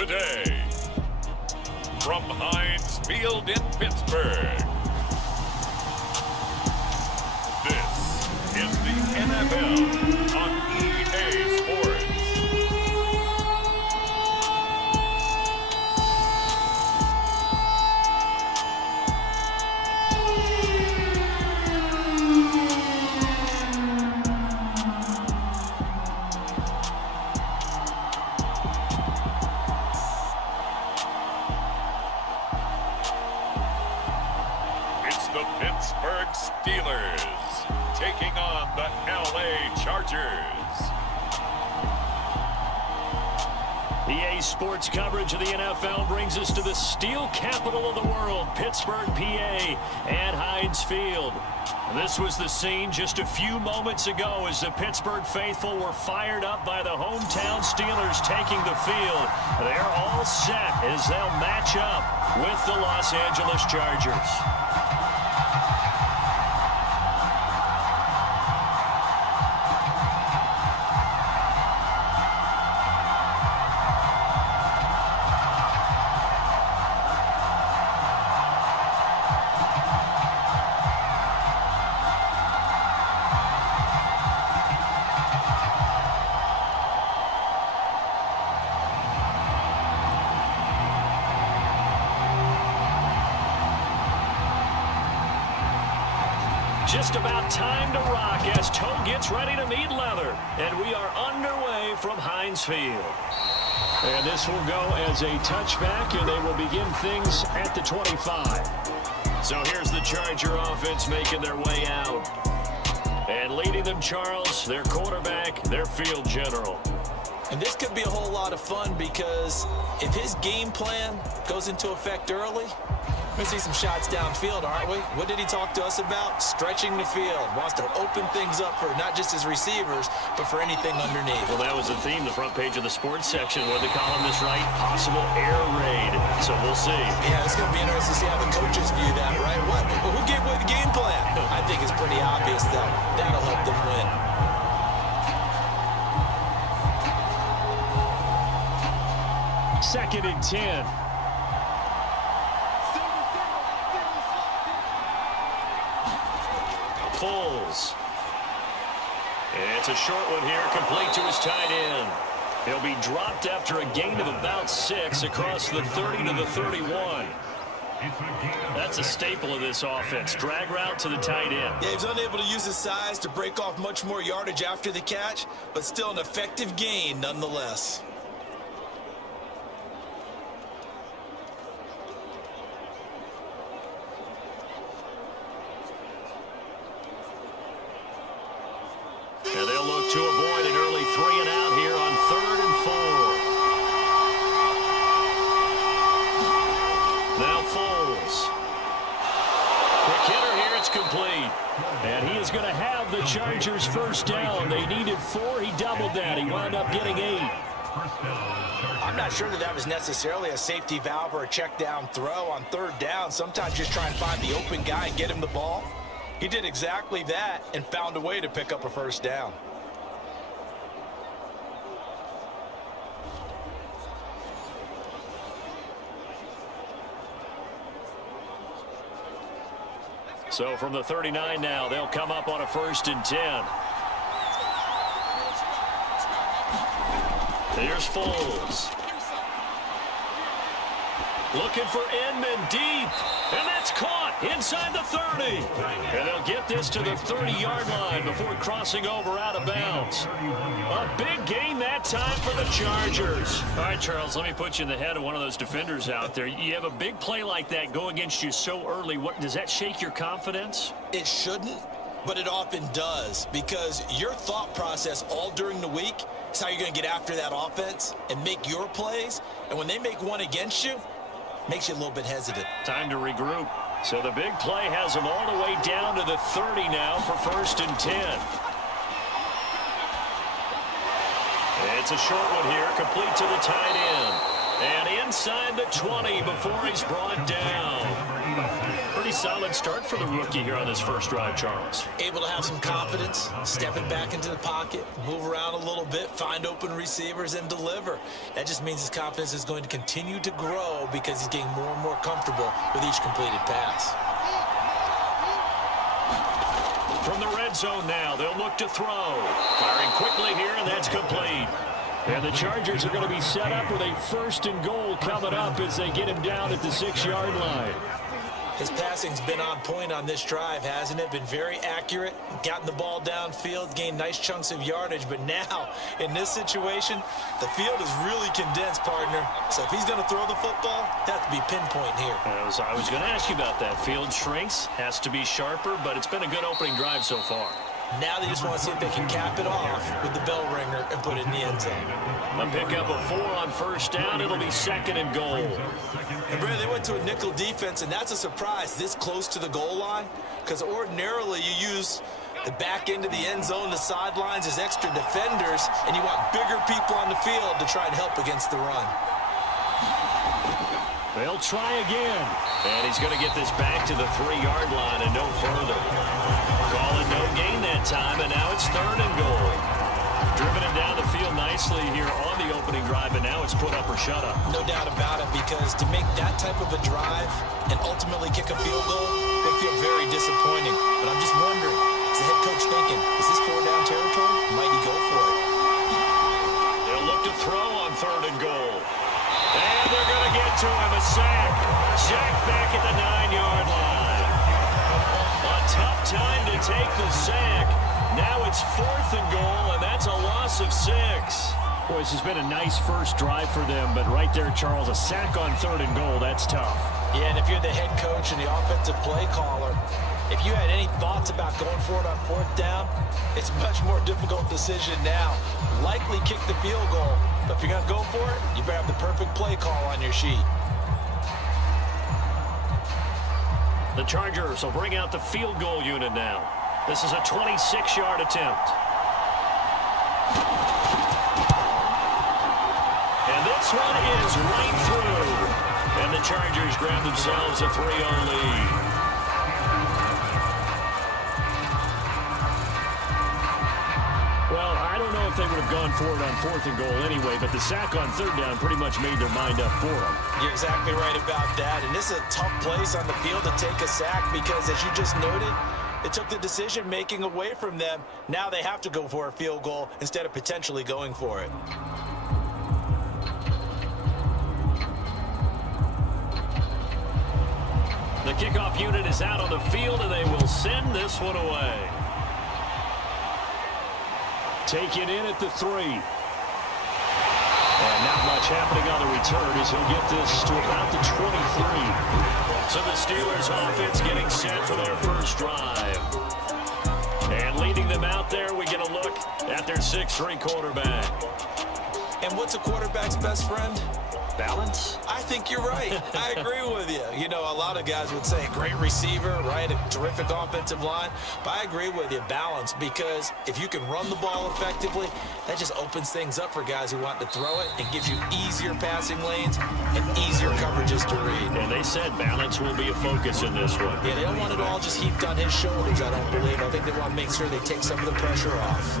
today, from Heinz Field in Pittsburgh, this is the NFL on EA Sports. The Pittsburgh Steelers taking on the LA Chargers. EA Sports coverage of the NFL brings us to the steel capital of the world, Pittsburgh, PA, at Heinz Field. This was the scene just a few moments ago as the Pittsburgh faithful were fired up by the hometown Steelers taking the field. They're all set as they'll match up with the Los Angeles Chargers. Just about time to rock as toe gets ready to meet leather. And we are underway from Heinz Field. And this will go as a touchback, and they will begin things at the 25. So here's the Charger offense making their way out. And leading them, Charles, their quarterback, their field general. And this could be a whole lot of fun because if his game plan goes into effect early, we're going to see some shots downfield, aren't we? What did he talk to us about? Stretching the field. Wants to open things up for not just his receivers, but for anything underneath. Well, that was the theme, the front page of the sports section. What the columnist write? Possible air raid. So we'll see. Yeah, it's going to be interesting to see how the coaches view that, right? Who gave away the game plan? I think it's pretty obvious, though. That'll help them win. Second and 10. Foles. And it's a short one here, complete to his tight end. He'll be dropped after a gain of about 6 across the 30 to the 31. That's a staple of this offense. Drag route to the tight end. Yeah, he's unable to use his size to break off much more yardage after the catch, but still an effective gain nonetheless. And they'll look to avoid an early 3 and out here on 3rd and 4. Now Foles. Quick hitter here, it's complete. And he is going to have the Chargers first down. They needed 4, he doubled that. He wound up getting 8. I'm not sure that was necessarily a safety valve or a check down throw on 3rd down. Sometimes just try and find the open guy and get him the ball. He did exactly that and found a way to pick up a first down. So from the 39 now, they'll come up on a 1st and 10. Here's Foles. Looking for Inman deep. And that's caught inside the 30. And they'll get this to the 30-yard line before crossing over out of bounds. A big gain that time for the Chargers. All right, Charles, let me put you in the head of one of those defenders out there. You have a big play like that go against you so early. Does that shake your confidence? It shouldn't, but it often does because your thought process all during the week is how you're going to get after that offense and make your plays. And when they make one against you, makes you a little bit hesitant. Time to regroup. So the big play has them all the way down to the 30 now for 1st and 10. It's a short one here, complete to the tight end. And inside the 20 before he's brought down. Pretty solid start for the rookie here on this first drive, Charles. Able to have some confidence, stepping back into the pocket, move around a little bit, find open receivers, and deliver. That just means his confidence is going to continue to grow because he's getting more and more comfortable with each completed pass. From the red zone now, they'll look to throw. Firing quickly here, and that's complete. And the Chargers are going to be set up with a 1st and goal coming up as they get him down at the 6-yard line. His passing's been on point on this drive, hasn't it? Been very accurate, gotten the ball downfield, gained nice chunks of yardage. But now, in this situation, the field is really condensed, partner. So if he's going to throw the football, that has to be pinpoint here. I was going to ask you about that. Field shrinks, has to be sharper, but it's been a good opening drive so far. Now they just want to see if they can cap it off with the bell ringer and put it in the end zone. They'll pick up a 4 on 1st down. It'll be 2nd and goal. And Brad, they went to a nickel defense, and that's a surprise this close to the goal line, because ordinarily you use the back end of the end zone, the sidelines as extra defenders, and you want bigger people on the field to try and help against the run. They'll try again. And he's going to get this back to the 3-yard line and no further. Call it no gain that time, and now it's 3rd and goal. Driven it down the field nicely here on the opening drive, and now it's put up or shut up. No doubt about it, because to make that type of a drive and ultimately kick a field goal would feel very disappointing. But I'm just wondering, is the head coach thinking, is this 4-down territory? Might he go for it? They'll look to throw on 3rd and goal. And they're going to get to him, a sack. Sack back at the 9-yard line. A tough time to take the sack. Now it's 4th and goal, and that's a loss of 6. Boy, this has been a nice first drive for them, but right there, Charles, a sack on 3rd and goal, that's tough. Yeah, and if you're the head coach and the offensive play caller, if you had any thoughts about going for it on 4th down, it's a much more difficult decision now. Likely kick the field goal, but if you're going to go for it, you better have the perfect play call on your sheet. The Chargers will bring out the field goal unit now. This is a 26-yard attempt. And this one is right through. And the Chargers grab themselves a 3-0 lead. Well, I don't know if they would have gone for it on 4th and goal anyway, but the sack on 3rd down pretty much made their mind up for them. You're exactly right about that. And this is a tough place on the field to take a sack because, as you just noted, it took the decision-making away from them. Now they have to go for a field goal instead of potentially going for it. The kickoff unit is out on the field, and they will send this one away. Taken in at the 3. And not much happening on the return as he'll get this to about the 23. So the Steelers offense getting set for their first drive. And leading them out there, we get a look at their 6'3" quarterback. And what's a quarterback's best friend? Balance? I think you're right. I agree with you. You know, a lot of guys would say great receiver, right? A terrific offensive line. But I agree with you, balance, because if you can run the ball effectively, that just opens things up for guys who want to throw it and gives you easier passing lanes and easier coverages to read. And they said balance will be a focus in this one. Yeah, they don't want it all just heaped on his shoulders, I don't believe. I think they want to make sure they take some of the pressure off.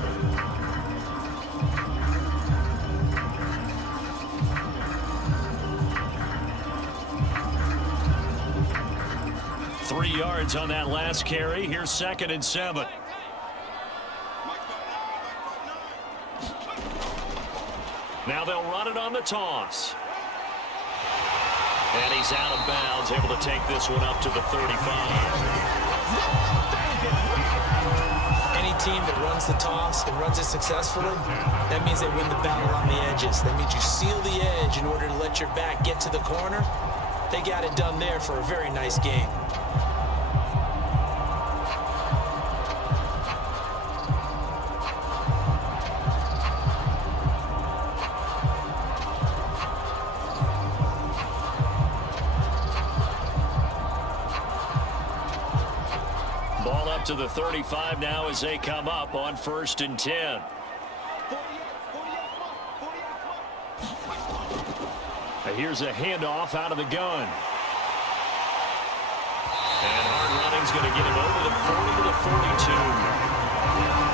Three yards on that last carry. Here's 2nd and 7. Now they'll run it on the toss. And he's out of bounds, able to take this one up to the 35. Any team that runs the toss and runs it successfully, that means they win the battle on the edges. That means you seal the edge in order to let your back get to the corner. They got it done there for a very nice game. Ball up to the 35 now as they come up on 1st and 10. Here's a handoff out of the gun. And hard running's going to get him over the 40 to the 42.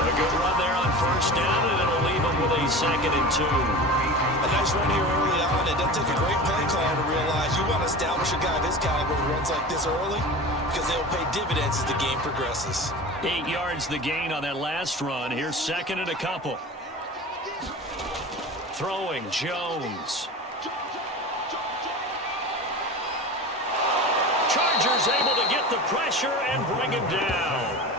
A good run there on first down, and it'll leave him with a 2nd and 2. A nice run here early on. It doesn't take a great play caller to realize you want to establish a guy this caliber who runs like this early because they'll pay dividends as the game progresses. 8 yards the gain on that last run. Here's 2nd and a couple. Throwing Jones. Chargers able to get the pressure and bring him down.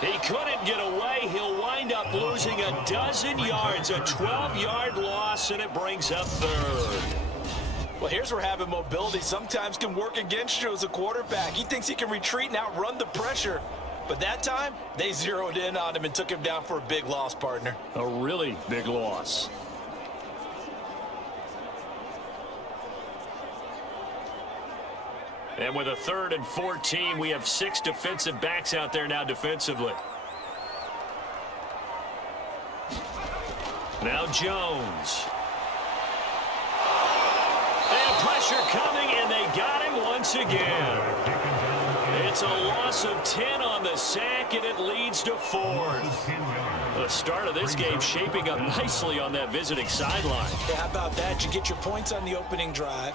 He couldn't get away. He'll wind up losing a dozen yards, a 12-yard loss, and it brings up 3rd. Well, here's where having mobility sometimes can work against you as a quarterback. He thinks he can retreat and outrun the pressure. But that time, they zeroed in on him and took him down for a big loss, partner. A really big loss. And with a 3rd and 14, we have 6 defensive backs out there now defensively. Now Jones. And pressure coming, and they got him once again. It's a loss of 10 on the sack, and it leads to 4th. The start of this game shaping up nicely on that visiting sideline. Yeah, how about that? You get your points on the opening drive.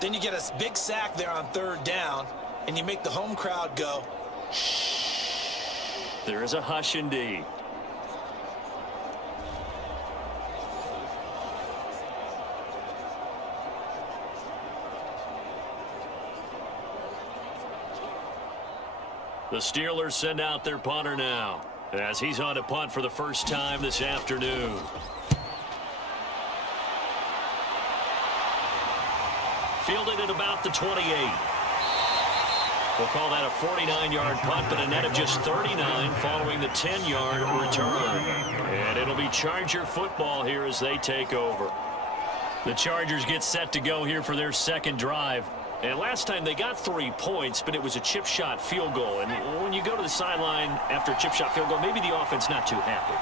Then you get a big sack there on 3rd down, and you make the home crowd go, shh. There is a hush indeed. The Steelers send out their punter now, as he's on to punt for the first time this afternoon. Fielded at about the 28. We'll call that a 49-yard punt, but a net of just 39 following the 10-yard return. And it'll be Charger football here as they take over. The Chargers get set to go here for their 2nd drive. And last time they got 3 points, but it was a chip shot field goal. And when you go to the sideline after a chip shot field goal, maybe the offense not too happy.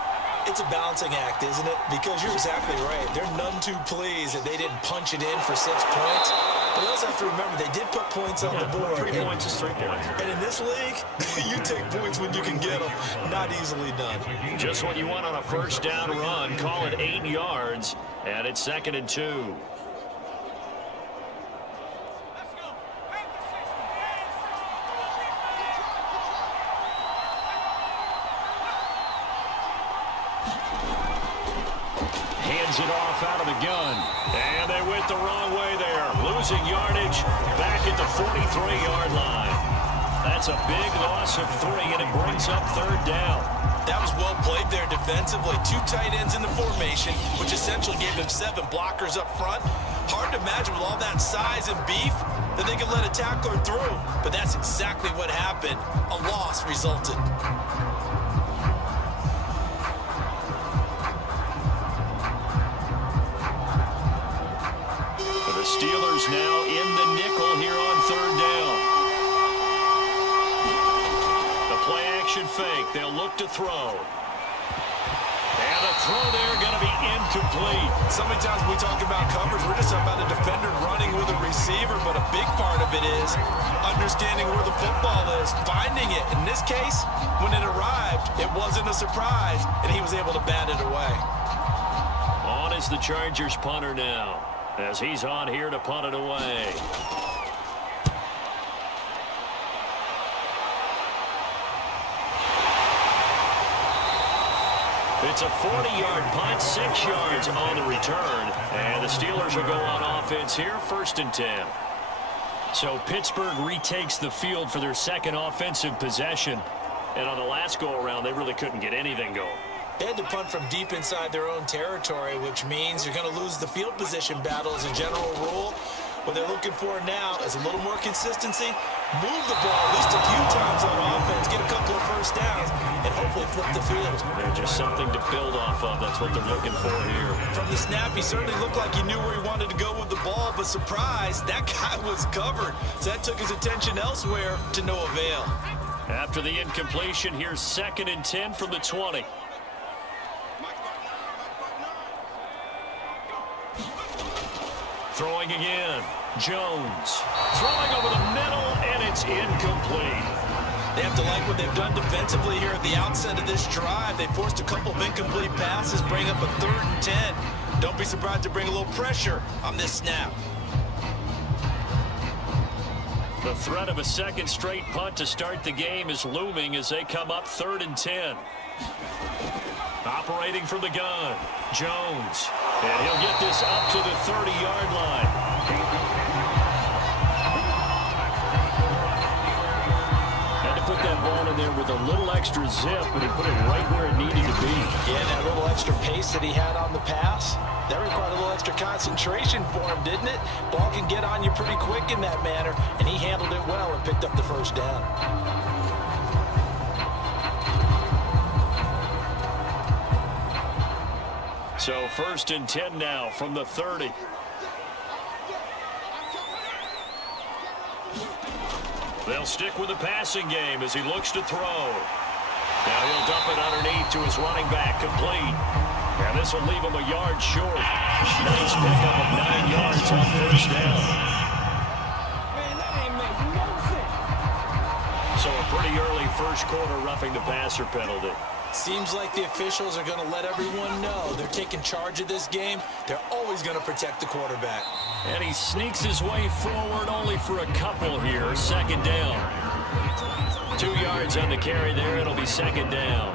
It's a balancing act, isn't it? Because you're exactly right. They're none too pleased that they didn't punch it in for 6 points. But you also have to remember, they did put points on the board. 3 points is 3 points. And in this league, you take points when you can get them. Not easily done. Just what you want on a first down run. Call it 8 yards, and it's 2nd and 2. Hands it off out of the gun. And they went the wrong way there. Losing yardage back at the 43-yard line. That's a big loss of 3, and it brings up 3rd down. That was well played there defensively. 2 tight ends in the formation, which essentially gave them 7 blockers up front. Hard to imagine with all that size and beef that they could let a tackler through. But that's exactly what happened. A loss resulted. Steelers now in the nickel here on 3rd down. The play-action fake. They'll look to throw. And the throw there going to be incomplete. So many times when we talk about coverage, we're just talking about a defender running with a receiver, but a big part of it is understanding where the football is, finding it. In this case, when it arrived, it wasn't a surprise, and he was able to bat it away. On is the Chargers punter now, as he's on here to punt it away. It's a 40-yard punt, 6 yards on the return. And the Steelers will go on offense here, 1st and 10. So Pittsburgh retakes the field for their 2nd offensive possession. And on the last go-around, they really couldn't get anything going. They had to punt from deep inside their own territory, which means you're going to lose the field position battle as a general rule. What they're looking for now is a little more consistency, move the ball at least a few times on offense, get a couple of first downs, and hopefully flip the field. They're just something to build off of. That's what they're looking for here. From the snap, he certainly looked like he knew where he wanted to go with the ball, but surprise, that guy was covered. So that took his attention elsewhere to no avail. After the incompletion, here's 2nd and 10 from the 20. Throwing again. Jones. Throwing over the middle, and it's incomplete. They have to like what they've done defensively here at the outset of this drive. They forced a couple of incomplete passes, bring up a 3rd and 10. Don't be surprised to bring a little pressure on this snap. The threat of a second straight punt to start the game is looming as they come up 3rd and 10. Operating from the gun, Jones. And he'll get this up to the 30-yard line. Put that ball in there with a little extra zip, but he put it right where it needed to be. Yeah, that little extra pace that he had on the pass, that required a little extra concentration for him, didn't it? Ball can get on you pretty quick in that manner, and he handled it well and picked up the first down. So 1st and 10 now from the 30. They'll stick with the passing game as he looks to throw. Now he'll dump it underneath to his running back, complete. And this will leave him a yard short. Nice pickup of 9 yards on 1st down. So a pretty early first quarter roughing the passer penalty. Seems like the officials are going to let everyone know they're taking charge of this game. They're always going to protect the quarterback. And he sneaks his way forward only for a couple here. 2nd down. 2 yards on the carry there. It'll be 2nd down.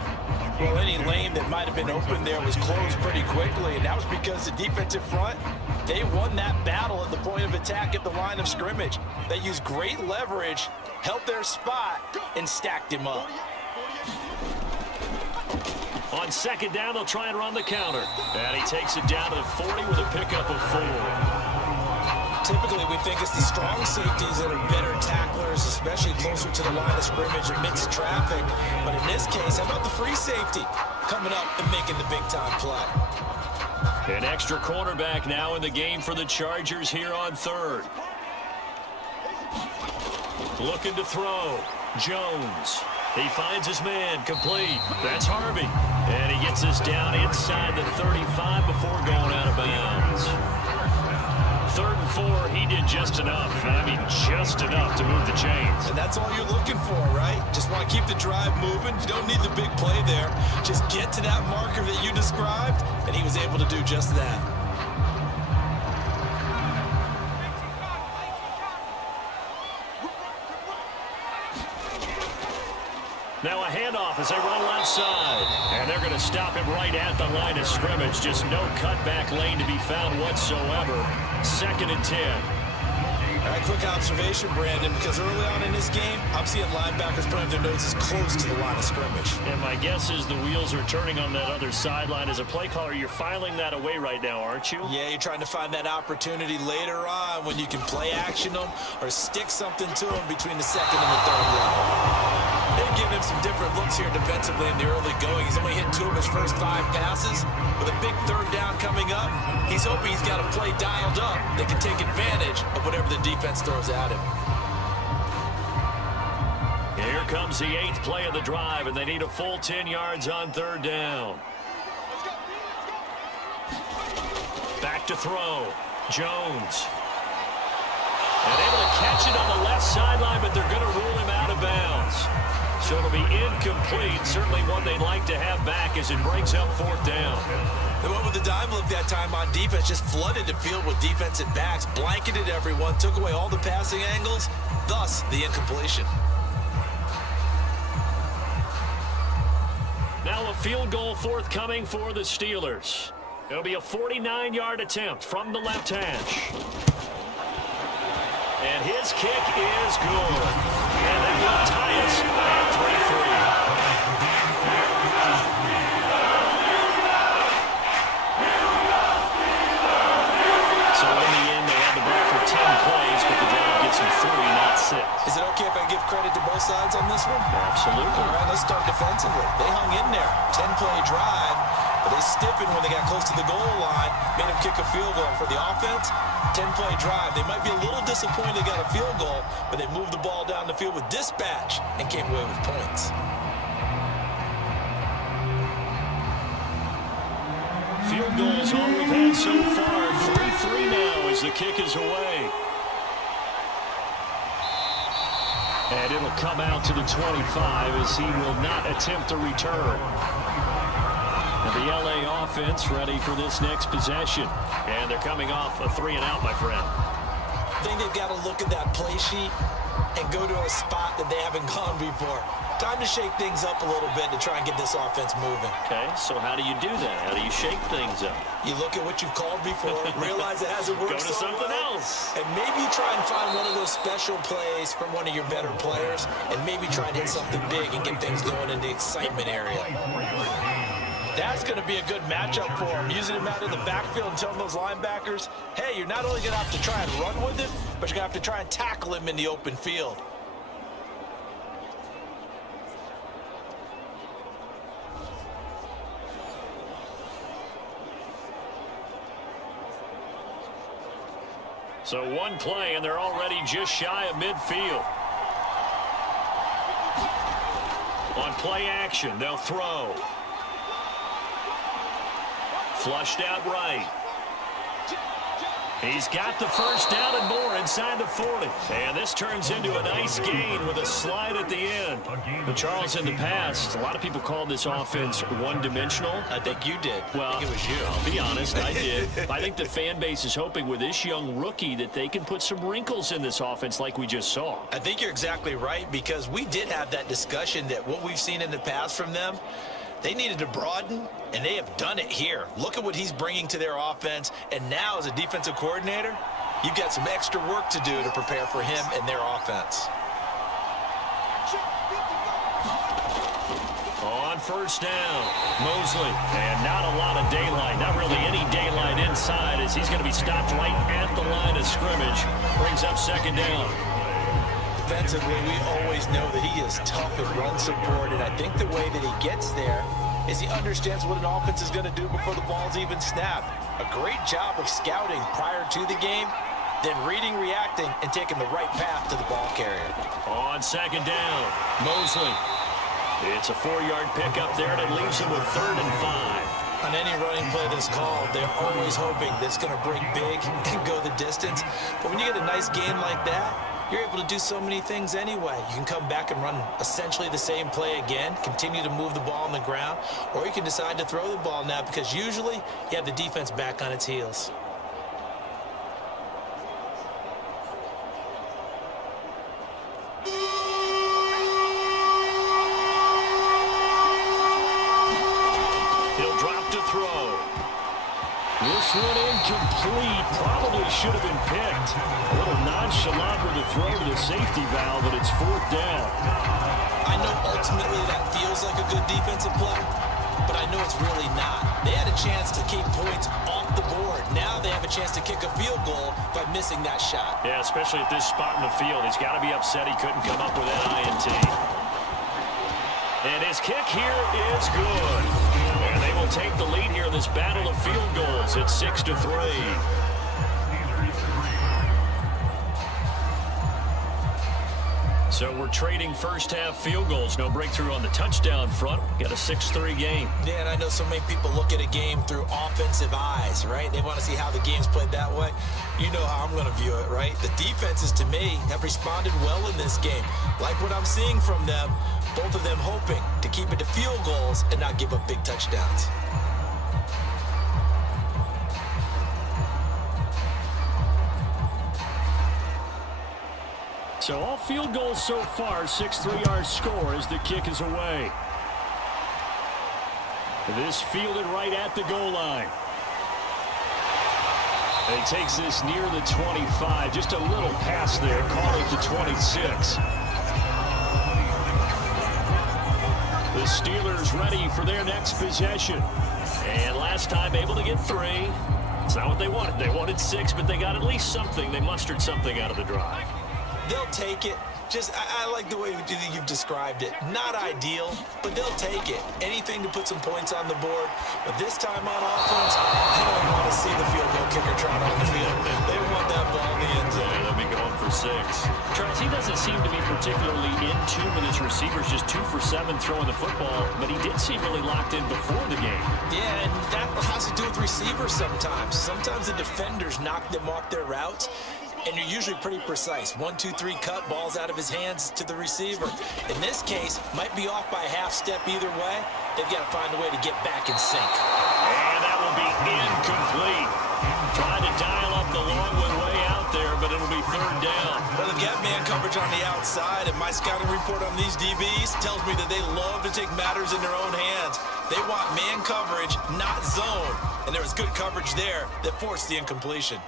Well, any lane that might have been open there was closed pretty quickly, and that was because the defensive front, they won that battle at the point of attack at the line of scrimmage. They used great leverage, held their spot, and stacked him up. On 2nd down, they'll try and run the counter. And he takes it down to the 40 with a pickup of 4. Typically, we think it's the strong safeties that are better tacklers, especially closer to the line of scrimmage amidst traffic. But in this case, how about the free safety coming up and making the big-time play? An extra cornerback now in the game for the Chargers here on 3rd. Looking to throw. Jones. He finds his man, complete. That's Harvey. And he gets this down inside the 35 before going out of bounds. 3rd and 4, he did just enough. I mean, just enough to move the chains. And that's all you're looking for, right? Just want to keep the drive moving. You don't need the big play there. Just get to that marker that you described, and he was able to do just that. Now a handoff as they run left side. And they're going to stop him right at the line of scrimmage. Just no cutback lane to be found whatsoever. 2nd and 10. All right, quick observation, Brandon, because early on in this game, I'm seeing linebackers putting their noses close to the line of scrimmage. And my guess is the wheels are turning on that other sideline. As a play caller, you're filing that away right now, aren't you? Yeah, you're trying to find that opportunity later on when you can play action them or stick something to them between the 2nd and the 3rd level. They're giving him some different looks here defensively in the early going. He's only hit 2 of his first 5 passes. With a big 3rd down coming up, he's hoping he's got a play dialed up that can take advantage of whatever the defense throws at him. Here comes the 8th play of the drive, and they need a full 10 yards on 3rd down. Back to throw. Jones. And able to catch it on the left sideline, but they're going to rule him out of bounds. So it'll be incomplete. Certainly one they'd like to have back as it brings up 4th down. They went with the dime look that time on defense, just flooded the field with defensive backs, blanketed everyone, took away all the passing angles, thus the incompletion. Now a field goal forthcoming for the Steelers. It'll be a 49-yard attempt from the left hash. And his kick is good. And that will tie us at 3-3. So in the end, they had the ball for 10 plays, but the drive gets them 3, not 6. Is it okay if I give credit to both sides on this one? Absolutely. All right, let's start defensively. They hung in there. 10-play drive, but they stiffened when they got close to the goal line, made them kick a field goal. For the offense, 10-play drive. They might be a little disappointed they got a field goal, but they moved the ball down the field with dispatch and came away with points. Field goals all we've had so far. 3-3 now as as the kick is away. And it'll come out to the 25 as he will not attempt a return. And the LA offense ready for this next possession. And they're coming off a 3-and-out, my friend. I think they've got to look at that play sheet and go to a spot that they haven't gone before. Time to shake things up a little bit to try and get this offense moving. Okay, so how do you do that? How do you shake things up? You look at what you've called before, realize it hasn't worked Go to something else. and maybe try and find one of those special plays from one of your better players, and maybe try and hit something big and get things going in the excitement area. That's going to be a good matchup for him, using him out in the backfield and telling those linebackers, hey, you're not only going to have to try and run with it, but you're going to have to try and tackle him in the open field. So one play, and they're already just shy of midfield. On play action, they'll throw. Flushed out right. He's got the first down and more inside the 40. And this turns into a nice gain with a slide at the end. But Charles, in the past, a lot of people called this offense one-dimensional. I think you did. Well, I think it was you. I'll be honest, I did. I think the fan base is hoping with this young rookie that they can put some wrinkles in this offense like we just saw. I think you're exactly right, because we did have that discussion that what we've seen in the past from them, they needed to broaden, and they have done it here. Look at what he's bringing to their offense, and now as a defensive coordinator, you've got some extra work to do to prepare for him and their offense. On first down, Mosley, and not a lot of daylight, not really any daylight inside as he's going to be stopped right at the line of scrimmage. Brings up second down. Defensively, we always know that he is tough in run support, and I think the way that he gets there is he understands what an offense is going to do before the ball's even snapped. A great job of scouting prior to the game, then reading, reacting, and taking the right path to the ball carrier. On second down, Mosley. It's a 4-yard pickup there, and it leaves him with 3rd and 5. On any running play that's called, they're always hoping that it's going to break big and go the distance. But when you get a nice gain like that, you're able to do so many things anyway. You can come back and run essentially the same play again, continue to move the ball on the ground, or you can decide to throw the ball now because usually you have the defense back on its heels. He'll drop to throw. This one incomplete. Probably should have been picked. A little nonchalant with the throw to the safety valve, but it's 4th down. I know ultimately that feels like a good defensive play, but I know it's really not. They had a chance to keep points off the board. Now they have a chance to kick a field goal by missing that shot. Yeah, especially at this spot in the field. He's got to be upset he couldn't come up with that INT. And his kick here is good. And they will take the lead here in this battle of field goals. It's 6-3. So we're trading first-half field goals. No breakthrough on the touchdown front. Got a 6-3 game. Yeah, and I know so many people look at a game through offensive eyes, right? They want to see how the game's played that way. You know how I'm going to view it, right? The defenses, to me, have responded well in this game. Like what I'm seeing from them, both of them hoping to keep it to field goals and not give up big touchdowns. So all field goals so far, 6-3 our score as the kick is away. This fielded right at the goal line. And he takes this near the 25. Just a little pass there, caught at the 26. The Steelers ready for their next possession. And last time able to get 3. It's not what they wanted. They wanted 6, but they got at least something. They mustered something out of the drive. They'll take it. I like the way you've described it. Not ideal, but they'll take it. Anything to put some points on the board. But this time on offense, they don't want to see the field goal kicker trot on the field. They want that ball in the end zone. They'll be going for 6. Charles, he doesn't seem to be particularly in tune with his receivers, just 2 for 7 throwing the football, but he did seem really locked in before the game. Yeah, and that has to do with receivers sometimes. Sometimes the defenders knock them off their routes, and you're usually pretty precise. 1, 2, 3 cut, balls out of his hands to the receiver. In this case, might be off by a half step either way. They've got to find a way to get back in sync. And that will be incomplete. Trying to dial up the long one way out there, but it'll be 3rd down. Well, they've got man coverage on the outside, and my scouting report on these DBs tells me that they love to take matters in their own hands. They want man coverage, not zone. And there was good coverage there that forced the incompletion.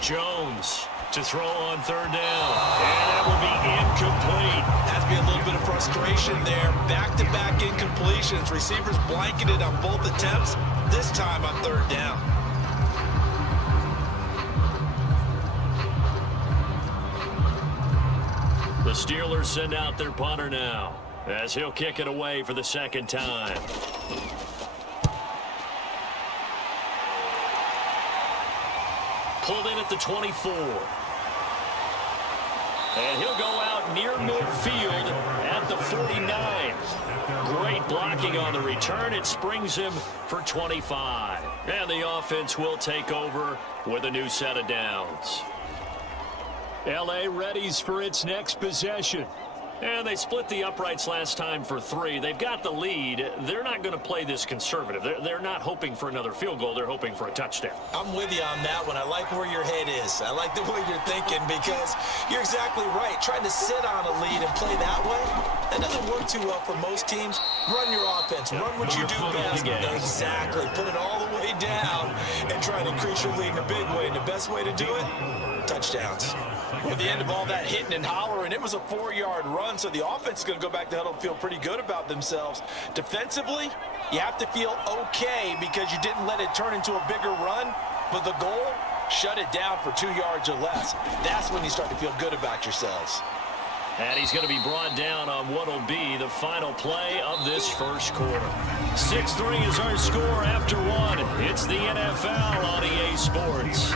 Jones to throw on 3rd down. And that will be incomplete. Has to be a little bit of frustration there. Back-to-back incompletions. Receivers blanketed on both attempts, this time on 3rd down. The Steelers send out their punter now, as he'll kick it away for the 2nd time. Pulled in at the 24. And he'll go out near midfield at the 49. Great blocking on the return. It springs him for 25. And the offense will take over with a new set of downs. L.A. readies for its next possession. And they split the uprights last time for 3. They've got the lead. They're not going to play this conservative. They're not hoping for another field goal. They're hoping for a touchdown. I'm with you on that one. I like where your head is. I like the way you're thinking because you're exactly right. Trying to sit on a lead and play that way, that doesn't work too well for most teams. Run your offense. Run what you do best. Exactly. Put it all the way down and try to increase your lead in a big way. And the best way to do it, touchdowns. At the end of all that hitting and hollering, it was a 4-yard run, so the offense is going to go back to huddle and feel pretty good about themselves. Defensively, you have to feel okay because you didn't let it turn into a bigger run, but the goal, shut it down for 2 yards or less. That's when you start to feel good about yourselves. And he's going to be brought down on what will be the final play of this first quarter. 6-3 is our score after 1. It's the NFL on EA Sports.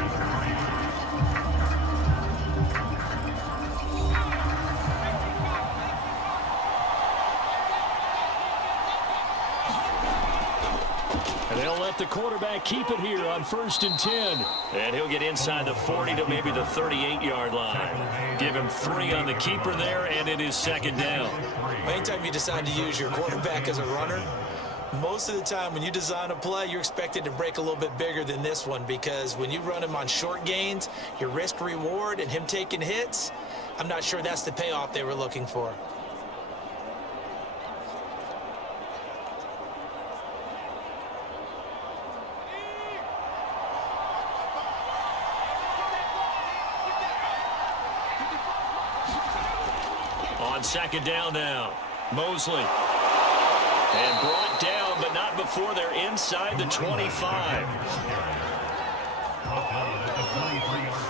They'll let the quarterback keep it here on 1st and 10. And he'll get inside the 40 to maybe the 38-yard line. Give him 3 on the keeper there, and it is 2nd down. Anytime you decide to use your quarterback as a runner, most of the time when you design a play, you're expected to break a little bit bigger than this one because when you run him on short gains, your risk-reward and him taking hits, I'm not sure that's the payoff they were looking for. On 2nd down now, Mosley. And brought down, but not before they're inside the 25.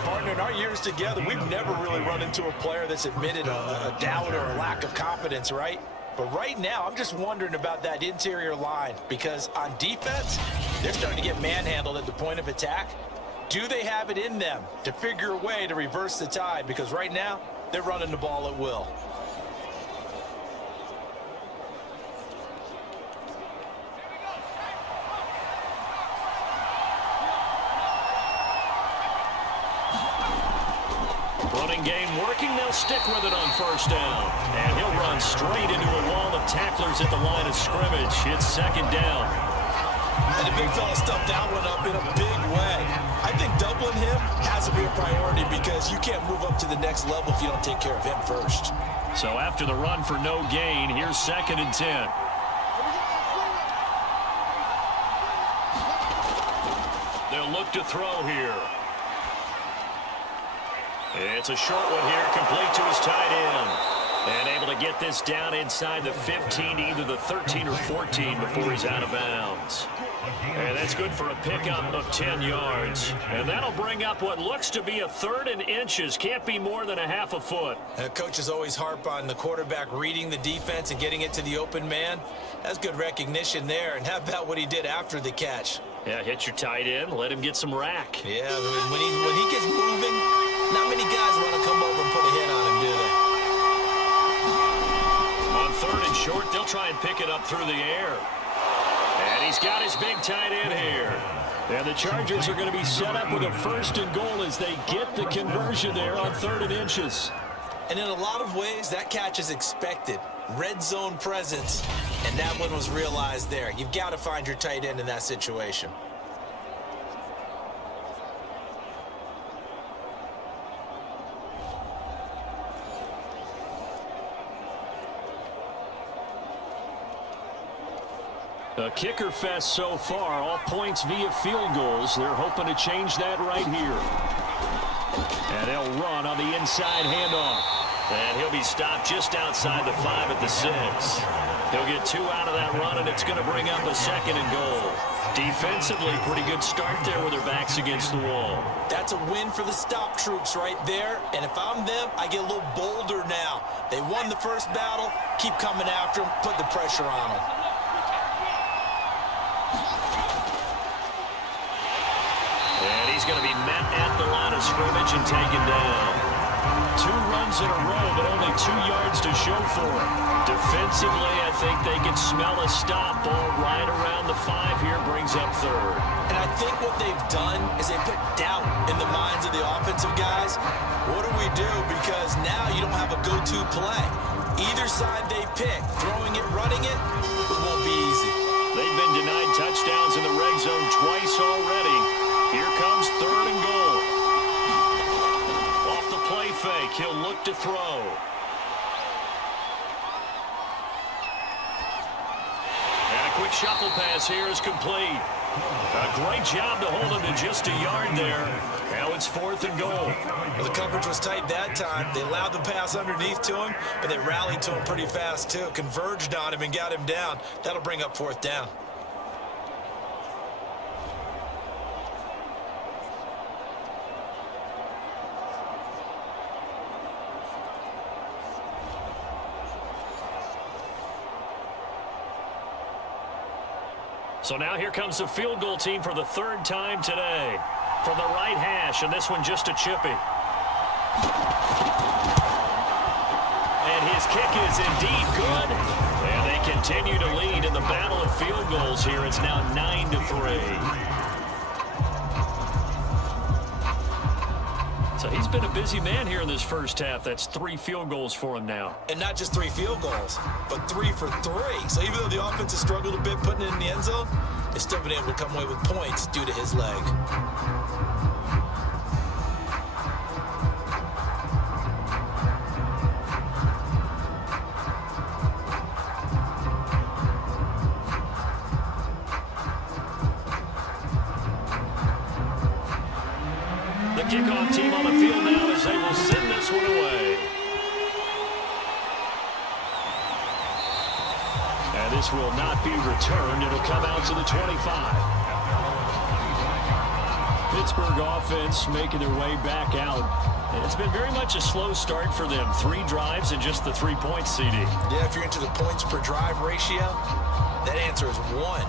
Partner, in our years together, we've never really run into a player that's admitted a doubt or a lack of confidence, right? But right now, I'm just wondering about that interior line because on defense, they're starting to get manhandled at the point of attack. Do they have it in them to figure a way to reverse the tide? Because right now, they're running the ball at will. Running game working. They'll stick with it on 1st down. And he'll run straight into a wall of tacklers at the line of scrimmage. It's 2nd down. And the big fella stuffed that one up in a big way. I think doubling him has to be a priority because you can't move up to the next level if you don't take care of him first. So after the run for no gain, here's 2nd and 10. They'll look to throw here. It's a short one here, complete to his tight end. And able to get this down inside the 15, either the 13 or 14 before he's out of bounds. And that's good for a pickup of 10 yards. And that'll bring up what looks to be a 3rd and inches. Can't be more than a half a foot. Coaches always harp on the quarterback reading the defense and getting it to the open man. That's good recognition there. And how about what he did after the catch? Yeah, hit your tight end, let him get some rack. Yeah, when he gets moving, not many guys want to come over and put a hit on him, do they? On third and short, they'll try and pick it up through the air. And he's got his big tight end here. And the Chargers are going to be set up with a 1st and goal as they get the conversion there on 3rd and inches. And in a lot of ways, that catch is expected. Red zone presence, and that one was realized there. You've got to find your tight end in that situation. A kicker fest so far, all points via field goals. They're hoping to change that right here. And they'll run on the inside handoff. And he'll be stopped just outside the 5 at the 6. He'll get 2 out of that run, and it's going to bring up a 2nd and goal. Defensively, pretty good start there with their backs against the wall. That's a win for the stop troops right there. And if I'm them, I get a little bolder now. They won the first battle. Keep coming after them. Put the pressure on them. And he's going to be met at the line of scrimmage and taken down. 2 runs in a row, but only 2 yards to show for it. Defensively, I think they can smell a stop. Ball right around the 5 here, brings up 3rd. And I think what they've done is they put doubt in the minds of the offensive guys. What do we do? Because now you don't have a go-to play. Either side they pick, throwing it, running it, it won't be easy. They've been denied touchdowns in the red zone twice already. Here comes 3rd and goal. Play fake. He'll look to throw. And a quick shuffle pass here is complete. A great job to hold him to just a yard there. Now it's 4th and goal. Well, the coverage was tight that time. They allowed the pass underneath to him, but they rallied to him pretty fast too. Converged on him and got him down. That'll bring up 4th down. So now here comes the field goal team for the 3rd time today. From the right hash, and this one just a chippy. And his kick is indeed good. And they continue to lead in the battle of field goals here. It's now 9-3. So he's been a busy man here in this first half. That's 3 field goals for him now. And not just 3 field goals, but 3 for 3. So even though the offense has struggled a bit putting it in the end zone, they've still been able to come away with points due to his leg. Kickoff team on the field now as they will send this one away. And this will not be returned. It'll come out to the 25. Pittsburgh offense making their way back out. And it's been very much a slow start for them. 3 drives and just the 3 points, CD. Yeah, if you're into the points per drive ratio, that answer is 1.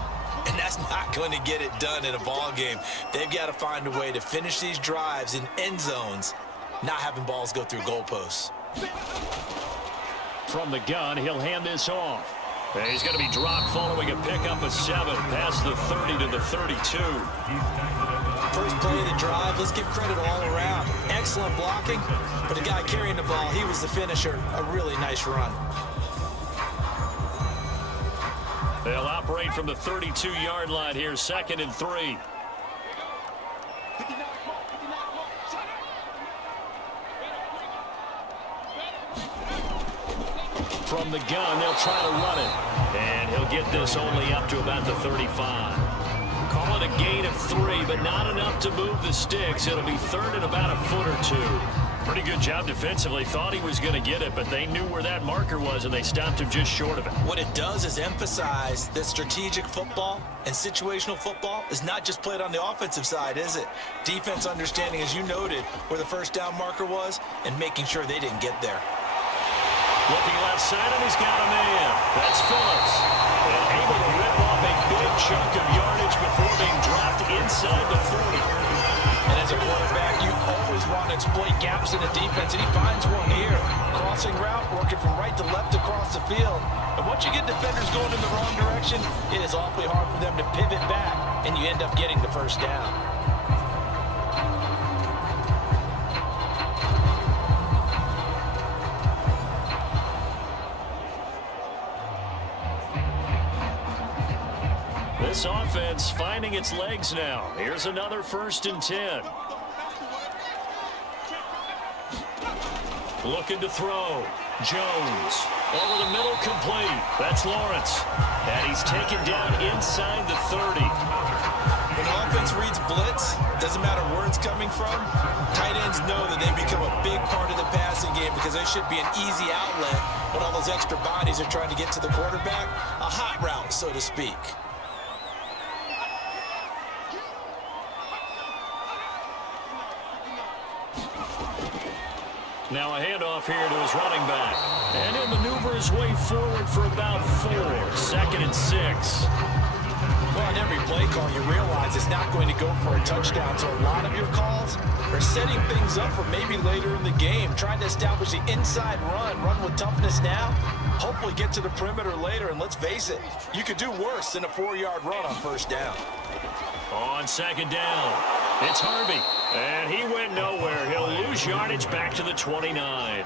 And that's not going to get it done in a ball game. They've got to find a way to finish these drives in end zones, not having balls go through goalposts. From the gun, he'll hand this off. And he's going to be dropped following a pickup of 7 past the 30 to the 32. First play of the drive, let's give credit all around. Excellent blocking, but the guy carrying the ball, he was the finisher. A really nice run. They'll operate from the 32-yard line here, 2nd and 3. From the gun, they'll try to run it. And he'll get this only up to about the 35. Call it a gain of 3, but not enough to move the sticks. It'll be 3rd and about a foot or 2. Pretty good job defensively. Thought he was going to get it, but they knew where that marker was, and they stopped him just short of it. What it does is emphasize that strategic football and situational football is not just played on the offensive side, is it? Defense understanding, as you noted, where the first down marker was and making sure they didn't get there. Looking left side, and he's got a man. That's Phillips. And able to rip off a big chunk of yardage before being dropped want to exploit gaps in the defense, and he finds one here. Crossing route, working from right to left across the field. And once you get defenders going in the wrong direction, it is awfully hard for them to pivot back, and you end up getting the first down. This offense finding its legs now. Here's another 1st and 10. Looking to throw. Jones. Over the middle, complete. That's Lawrence. And he's taken down inside the 30. When offense reads blitz, doesn't matter where it's coming from, tight ends know that they become a big part of the passing game because they should be an easy outlet when all those extra bodies are trying to get to the quarterback. A hot route, so to speak. Now a handoff here to his running back. And he'll maneuver his way forward for about 4. 2nd and 6. Well, on every play call, you realize it's not going to go for a touchdown. So a lot of your calls are setting things up for maybe later in the game, trying to establish the inside run with toughness now, hopefully get to the perimeter later. And let's face it, you could do worse than a 4-yard run on 1st down. On 2nd down, it's Harvey. And he went nowhere. He'll lose yardage back to the 29.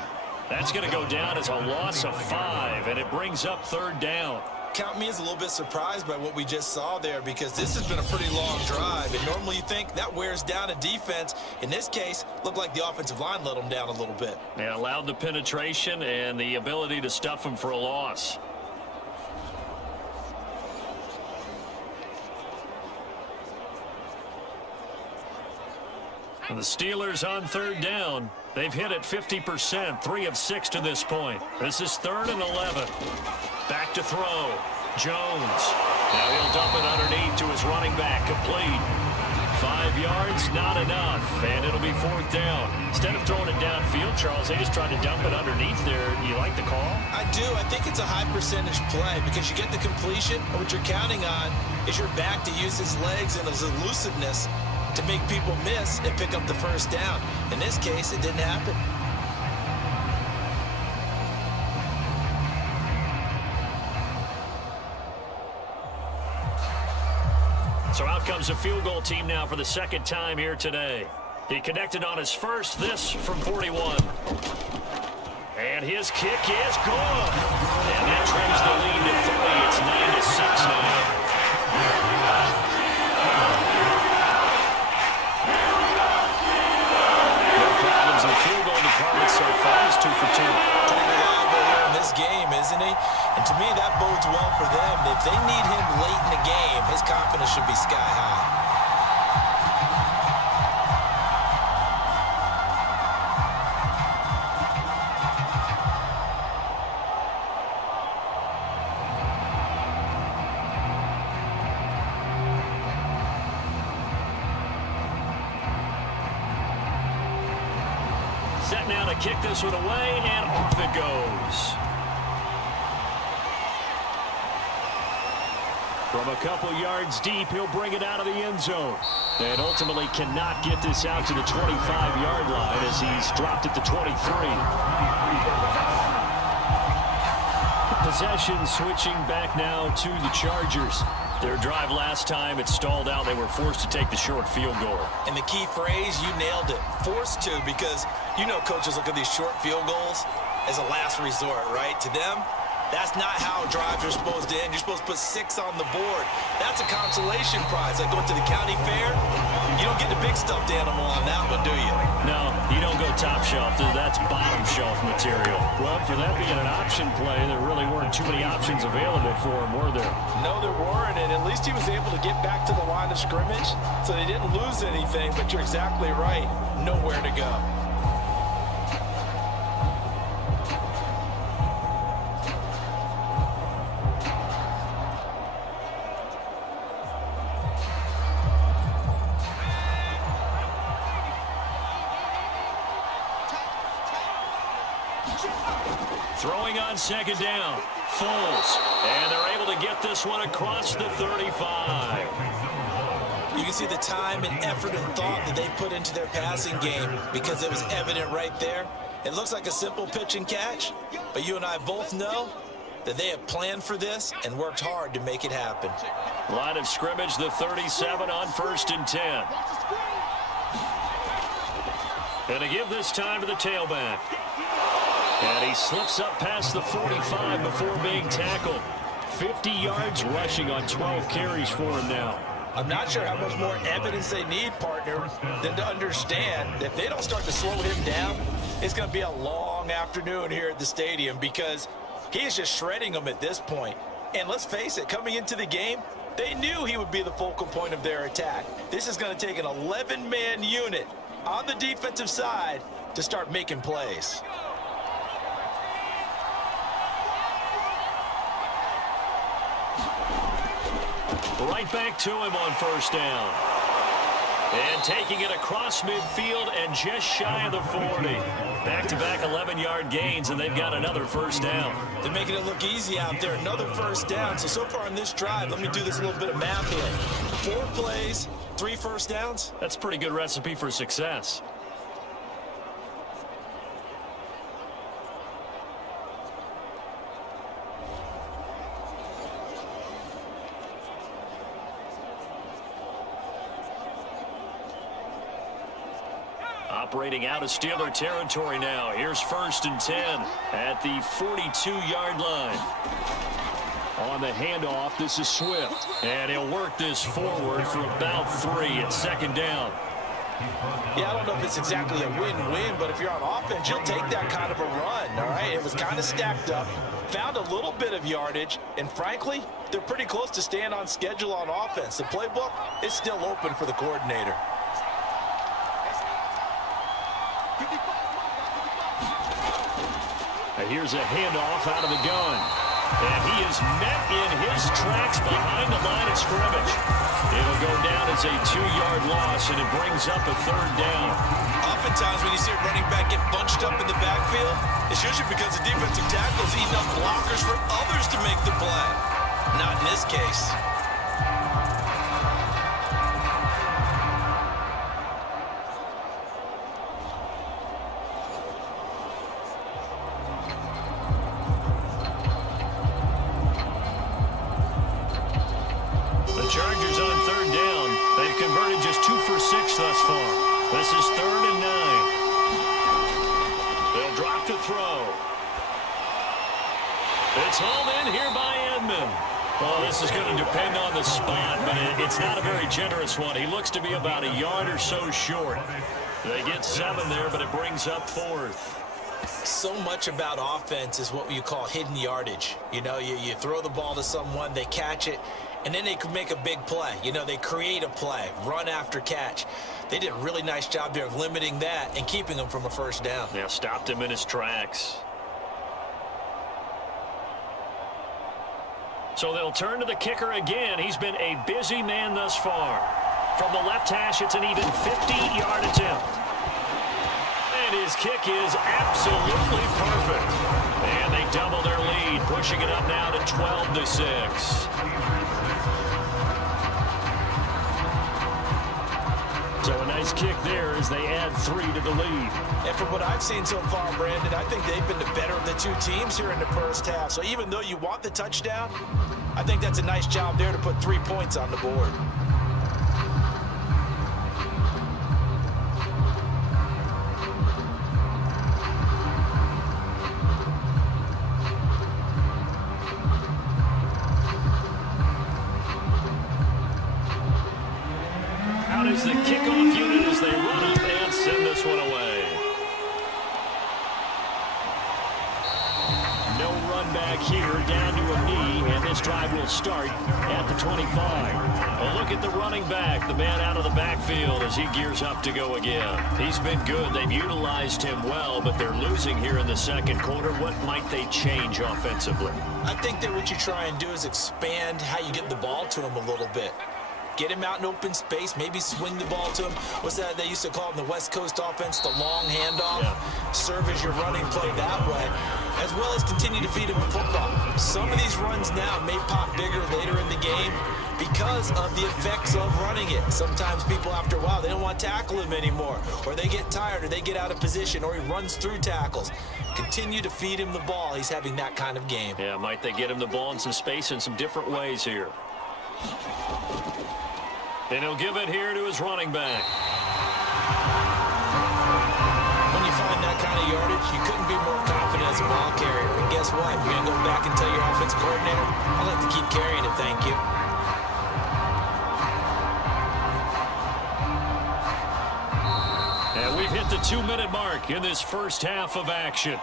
That's going to go down as a loss of 5, and it brings up 3rd down. Count me as a little bit surprised by what we just saw there because this has been a pretty long drive, and normally you think that wears down a defense. In this case, looked like the offensive line let them down a little bit. Yeah, allowed the penetration and the ability to stuff them for a loss. The Steelers on 3rd down. They've hit it 50%, 3 of 6 to this point. This is 3rd and 11. Back to throw. Jones. Now he'll dump it underneath to his running back. Complete. 5 yards, not enough. And it'll be 4th down. Instead of throwing it downfield, Charles, they just tried to dump it underneath there. You like the call? I do. I think it's a high percentage play because you get the completion, and what you're counting on is your back to use his legs and his elusiveness to make people miss and pick up the 1st down. In this case, it didn't happen. So out comes a field goal team now for the 2nd time here today. He connected on his first, this from 41. And his kick is good. And that trims the lead to 3. It's 9-6 now. The field goal department so far is 2 for 2. Pretty reliable here in this game, isn't he? And to me, that bodes well for them. If they need him late in the game, his confidence should be sky high. Set now to kick this one away, and off it goes. From a couple yards deep, he'll bring it out of the end zone. And ultimately cannot get this out to the 25-yard line as he's dropped at the 23. Possession switching back now to the Chargers. Their drive last time, it stalled out. They were forced to take the short field goal. And the key phrase, you nailed it. Forced to, because you know coaches look at these short field goals as a last resort, right? To them, that's not how drives are supposed to end. You're supposed to put 6 on the board. That's a consolation prize. Like going to the county fair, you don't get the big stuffed animal on that one, do you? No, you don't go top shelf. That's bottom shelf material. Well, for that being an option play, there really weren't too many options available for him, were there? No, there weren't, and at least he was able to get back to the line of scrimmage, so they didn't lose anything, but you're exactly right. Nowhere to go. Throwing on 2nd down. Foles. And they're able to get this one across the 35. You can can see the time and effort and thought that they put into their passing game because it was evident right there. It looks like a simple pitch and catch, but you and I both know that they have planned for this and worked hard to make it happen. Line of scrimmage, the 37 on 1st and 10. And to give this time to the tailback. And he slips up past the 45 before being tackled. 50 yards rushing on 12 carries for him now. I'm not sure how much more evidence they need, partner, than to understand that if they don't start to slow him down, it's going to be a long afternoon here at the stadium because he is just shredding them at this point. And let's face it, coming into the game, they knew he would be the focal point of their attack. This is going to take an 11-man unit on the defensive side to start making plays. Right back to him on 1st down. And taking it across midfield and just shy of the 40. Back-to-back 11-yard gains, and they've got another 1st down. They're making it look easy out there. Another 1st down. So far on this drive, let me do this little bit of math here. 4 plays, 3 1st downs. That's a pretty good recipe for success. Operating out of Steeler territory now. Here's 1st and 10 at the 42-yard line. On the handoff, this is Swift. And he'll work this forward for about 3 at 2nd down. Yeah, I don't know if it's exactly a win-win, but if you're on offense, you'll take that kind of a run, all right? It was kind of stacked up, found a little bit of yardage, and frankly, they're pretty close to staying on schedule on offense. The playbook is still open for the coordinator. And here's a handoff out of the gun. And he is met in his tracks behind the line of scrimmage. It'll go down as a 2-yard loss, and it brings up a 3rd down. Oftentimes when you see a running back get bunched up in the backfield, it's usually because the defensive tackle is eating up blockers for others to make the play. Not in this case. Chargers on 3rd down. They've converted just 2 for 6 thus far. This is 3rd and 9. They'll drop to throw. It's hauled in here by Edmond. Well, this is going to depend on the spot, but it's not a very generous one. He looks to be about a yard or so short. They get 7 there, but it brings up 4th. So much about offense is what you call hidden yardage. You know, you throw the ball to someone, they catch it, and then they could make a big play. You know, they create a play, run after catch. They did a really nice job there of limiting that and keeping him from a 1st down. Yeah, stopped him in his tracks. So they'll turn to the kicker again. He's been a busy man thus far. From the left hash, it's an even 50-yard attempt. And his kick is absolutely perfect. And they double their lead, pushing it up now to 12-6. So a nice kick there as they add 3 to the lead. And from what I've seen so far, Brandon, I think they've been the better of the 2 teams here in the 1st half. So even though you want the touchdown, I think that's a nice job there to put 3 points on the board. Out is the kickoff unit as they run up and send this one away. No run back here, down to a knee, and this drive will start at the 25. A look at the running back, the man out of the backfield as he gears up to go again. He's been good. They've utilized him well, but they're losing here in the 2nd quarter. What might they change offensively? I think that what you try and do is expand how you get the ball to him a little bit. Get him out in open space, maybe swing the ball to him. What's that they used to call in the West Coast offense, the long handoff? Yeah. Serve as your running play that way, as well as continue to feed him the football. Some of these runs now may pop bigger later in the game, because of the effects of running it. Sometimes people, after a while, they don't want to tackle him anymore, or they get tired, or they get out of position, or he runs through tackles. Continue to feed him the ball. He's having that kind of game. Yeah, might they get him the ball in some space in some different ways here. And he'll give it here to his running back. When you find that kind of yardage, you couldn't be more confident as a ball carrier. And guess what? You're going to go back and tell your offensive coordinator, I'd like to keep carrying it, thank you. And we've hit the 2-minute mark in this first half of action.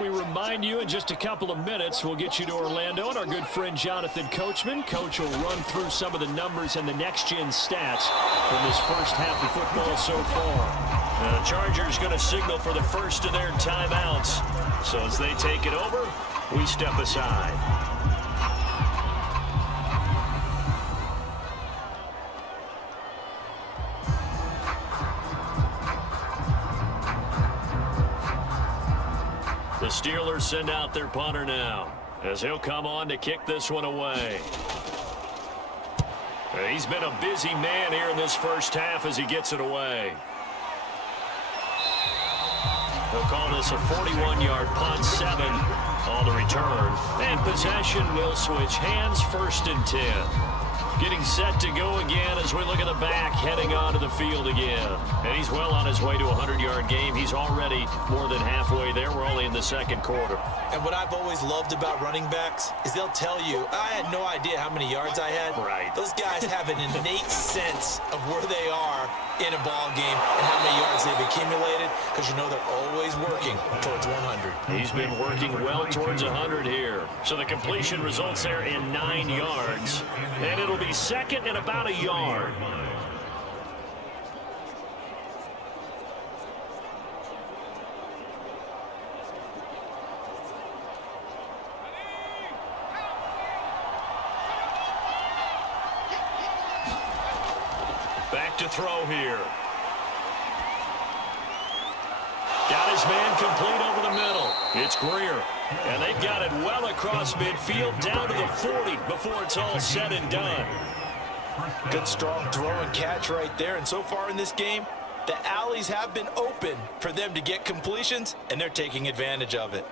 We remind you in just a couple of minutes, we'll get you to Orlando and our good friend Jonathan Coachman. Coach will run through some of the numbers and the next-gen stats from this first half of football so far. The Chargers going to signal for the first of their timeouts. So as they take it over, we step aside. The Steelers send out their punter now as he'll come on to kick this one away. He's been a busy man here in this first half as he gets it away. They'll call this a 41-yard punt, 7 on the return. And possession will switch hands, 1st and 10. Getting set to go again as we look at the back, heading onto the field again. And he's well on his way to a 100-yard game. He's already more than halfway there. We're only in the second quarter. And what I've always loved about running backs is they'll tell you, I had no idea how many yards I had. Right. Those guys have an innate sense of where they are in a ball game and how many yards they've accumulated, because you know they're always working towards 100. He's been working well towards 100 here. So the completion results there in 9 yards. And it'll be second and about a yard. Back to throw here. Got his man complete over the middle. It's Greer. And they've got it well across midfield down to the 40 before it's all said and done. Good strong throw and catch right there. And so far in this game, the alleys have been open for them to get completions, and they're taking advantage of it.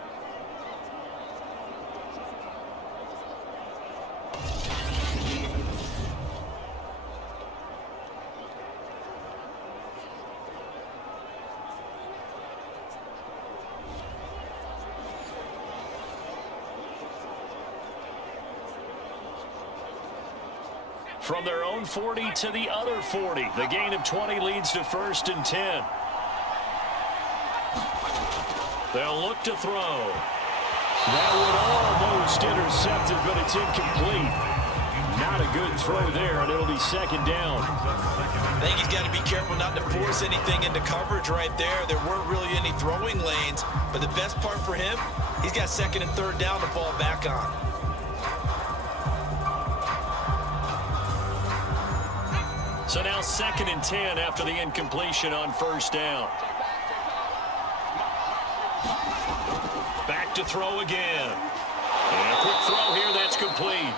From their own 40 to the other 40. The gain of 20 leads to 1st and 10. They'll look to throw. That one almost intercepted, but it's incomplete. Not a good throw there, and it'll be 2nd down. I think he's got to be careful not to force anything into coverage right there. There weren't really any throwing lanes, but the best part for him, he's got 2nd and 3rd down to fall back on. So now 2nd and 10 after the incompletion on 1st down. Back to throw again. And a quick throw here, that's complete.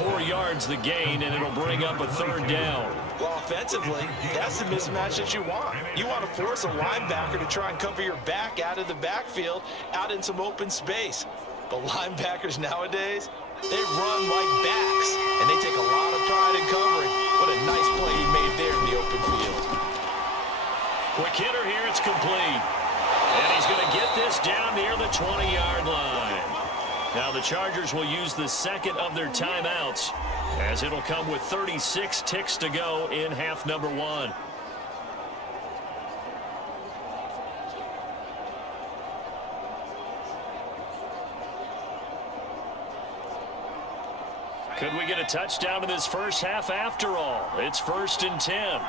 4 yards the gain, and it'll bring up a 3rd down. Well, offensively, that's the mismatch that you want. You want to force a linebacker to try and cover your back out of the backfield, out in some open space. But linebackers nowadays, they run like backs, and they take a lot of pride in covering. What a nice play he made there in the open field. Quick hitter here, it's complete. And he's going to get this down near the 20-yard line. Now the Chargers will use the 2nd of their timeouts, as it'll come with 36 ticks to go in half number 1. Could we get a touchdown in this first half after all? It's 1st and 10.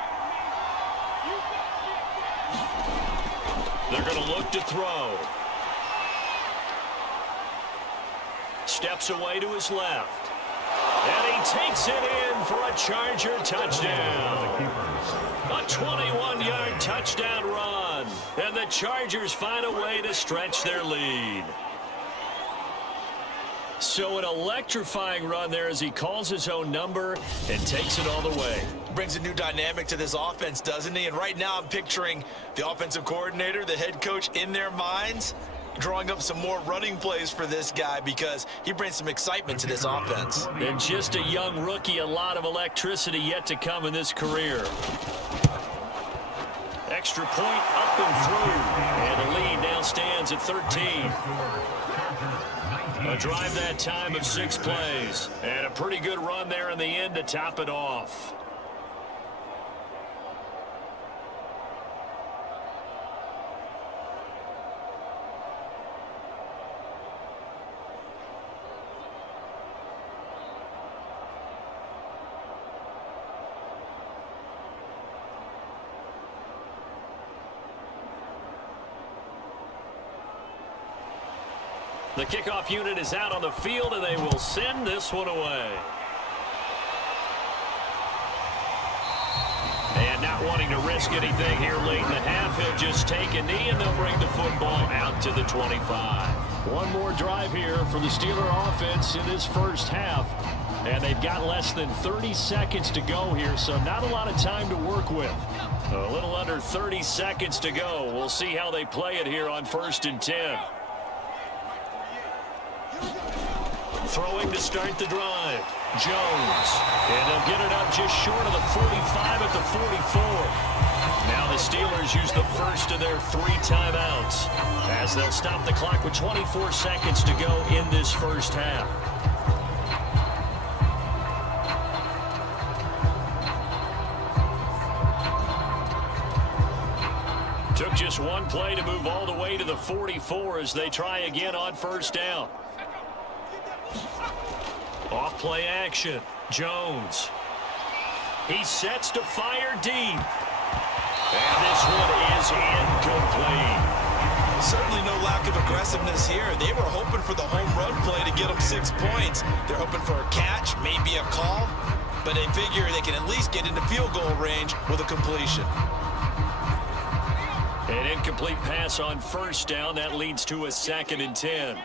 They're going to look to throw. Steps away to his left. And he takes it in for a Charger touchdown. A 21-yard touchdown run. And the Chargers find a way to stretch their lead. So an electrifying run there as he calls his own number and takes it all the way. Brings a new dynamic to this offense, doesn't he? And right now I'm picturing the offensive coordinator, the head coach in their minds, drawing up some more running plays for this guy because he brings some excitement to this offense. And just a young rookie, a lot of electricity yet to come in this career. Extra point up and through. And the lead now stands at 13. A drive that time of 6 plays. And a pretty good run there in the end to top it off. The kickoff unit is out on the field, and they will send this one away. And not wanting to risk anything here late in the half, he'll just take a knee, and they'll bring the football out to the 25. One more drive here for the Steeler offense in this first half. And they've got less than 30 seconds to go here, so not a lot of time to work with. A little under 30 seconds to go. We'll see how they play it here on 1st and 10. Throwing to start the drive. Jones. And they'll get it up just short of the 45 at the 44. Now the Steelers use the first of their 3 timeouts as they'll stop the clock with 24 seconds to go in this first half. Took just one play to move all the way to the 44 as they try again on 1st down. Off play action. Jones. He sets to fire deep. And this one is incomplete. Certainly no lack of aggressiveness here. They were hoping for the home run play to get them 6 points. They're hoping for a catch, maybe a call, but they figure they can at least get into field goal range with a completion. An incomplete pass on 1st down. That leads to a 2nd and 10.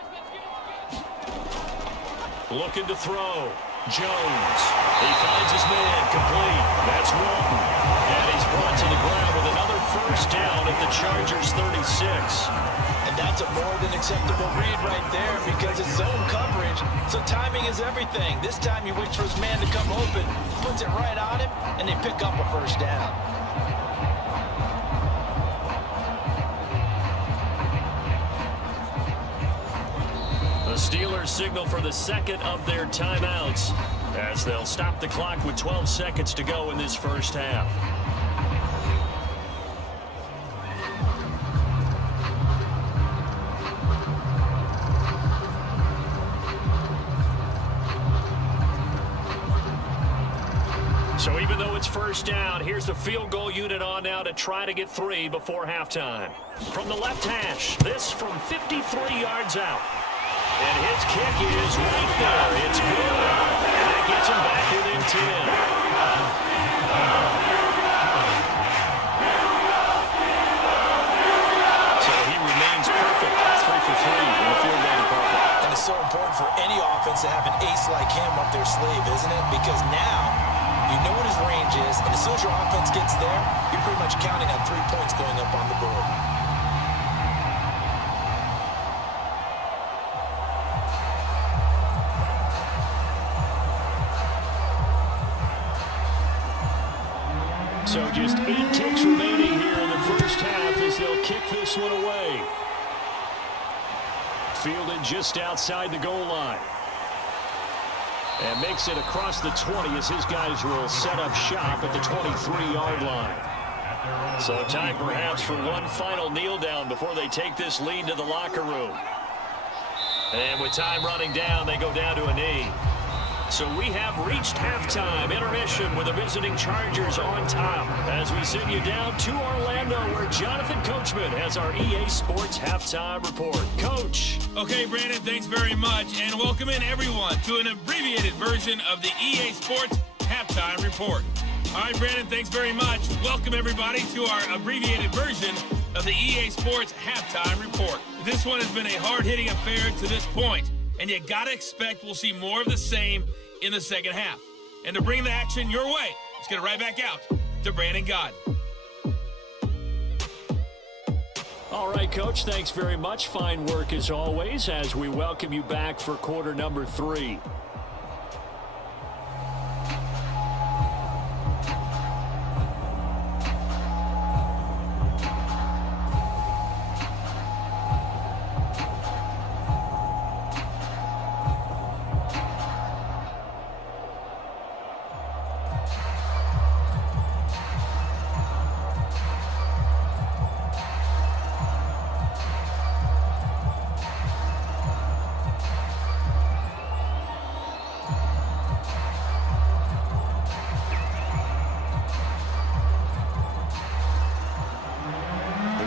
Looking to throw. Jones. He finds his man complete. That's Walton. And he's brought to the ground with another 1st down at the Chargers 36. And that's a more than acceptable read right there because it's zone coverage. So timing is everything. This time he waits for his man to come open, puts it right on him, and they pick up a 1st down. The Steelers signal for the 2nd of their timeouts as they'll stop the clock with 12 seconds to go in this first half. So even though it's 1st down, here's the field goal unit on now to try to get 3 before halftime. From the left hash, this from 53 yards out. And his kick is right there. It's good. And that gets him back within 10. So he remains perfect. 3 for 3 in the field goal department. And it's so important for any offense to have an ace like him up their sleeve, isn't it? Because now you know what his range is, and as soon as your offense gets there, you're pretty much counting on 3 points going up on the board. So just 8 ticks remaining here in the first half as they'll kick this one away. Fielded just outside the goal line. And makes it across the 20 as his guys will set up shop at the 23-yard line. So time perhaps for one final kneel down before they take this lead to the locker room. And with time running down, they go down to a knee. So we have reached halftime, intermission with the visiting Chargers on top as we send you down to Orlando where Jonathan Coachman has our EA Sports Halftime Report. Coach. Okay, Brandon, thanks very much, and welcome in everyone to an abbreviated version of the EA Sports Halftime Report. All right, Brandon, thanks very much. Welcome everybody to our abbreviated version of the EA Sports Halftime Report. This one has been a hard-hitting affair to this point, and you gotta expect we'll see more of the same in the second half. And to bring the action your way, let's get it right back out to Brandon God. All right, Coach, thanks very much. Fine work as always as we welcome you back for quarter number 3.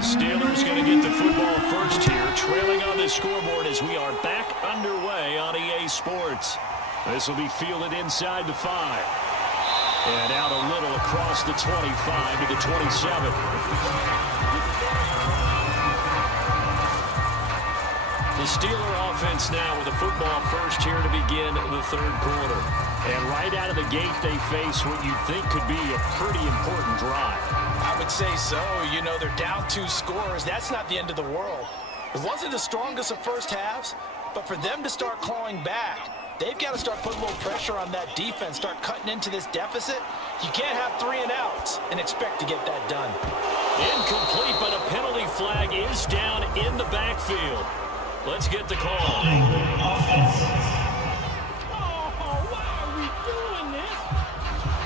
Steelers going to get the football first here, trailing on the scoreboard as we are back underway on EA Sports. This will be fielded inside the 5. And out a little across the 25 to the 27. The Steeler offense now with the football first here to begin the third quarter. And right out of the gate, they face what you think could be a pretty important drive. I would say so. You know, they're down 2 scores. That's not the end of the world. It wasn't the strongest of first halves, but for them to start clawing back, they've got to start putting a little pressure on that defense, start cutting into this deficit. You can't have 3 and outs and expect to get that done. Incomplete, but a penalty flag is down in the backfield. Let's get the call.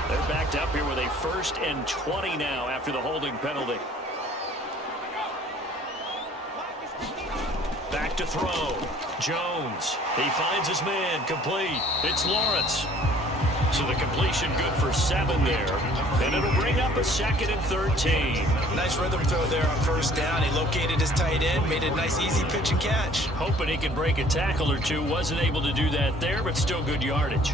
They're backed up here with a 1st and 20 now after the holding penalty. Back to throw. Jones. He finds his man. Complete. It's Lawrence. So the completion good for 7 there. And it'll bring up a 2nd and 13. Nice rhythm throw there on first down. He located his tight end, made a nice easy pitch and catch. Hoping he can break a tackle or two. Wasn't able to do that there, but still good yardage.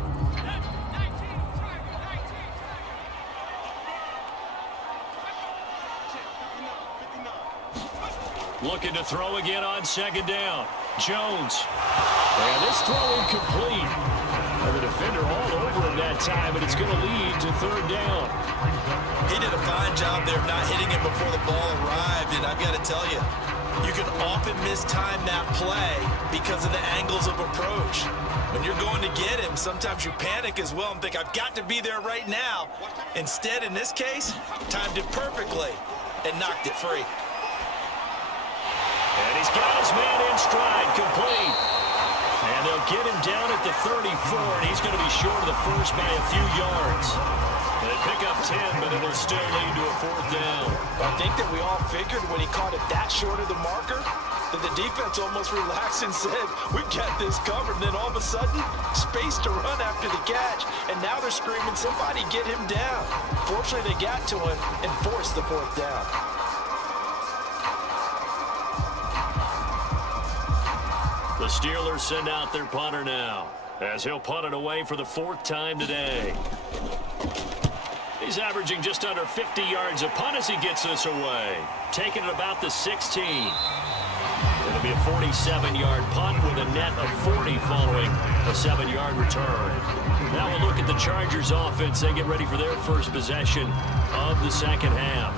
Looking to throw again on 2nd down. Jones. And this throw incomplete. And the defender all over him that time, but it's going to lead to 3rd down. He did a fine job there of not hitting him before the ball arrived, and I've got to tell you, you can often mistime that play because of the angles of approach. When you're going to get him, sometimes you panic as well and think, I've got to be there right now. Instead, in this case, timed it perfectly and knocked it free. And he's got his man in stride, complete. And they'll get him down at the 34, and he's going to be short of the first by a few yards. They pick up 10, but it'll still lead to a 4th down. I think that we all figured when he caught it that short of the marker that the defense almost relaxed and said, we've got this covered. And then all of a sudden, space to run after the catch. And now they're screaming, somebody get him down. Fortunately, they got to him and forced the 4th down. The Steelers send out their punter now as he'll punt it away for the 4th time today. He's averaging just under 50 yards a punt as he gets this away. Taking it about the 16. It'll be a 47-yard punt with a net of 40 following a 7-yard return. Now we'll look at the Chargers offense. They get ready for their first possession of the second half.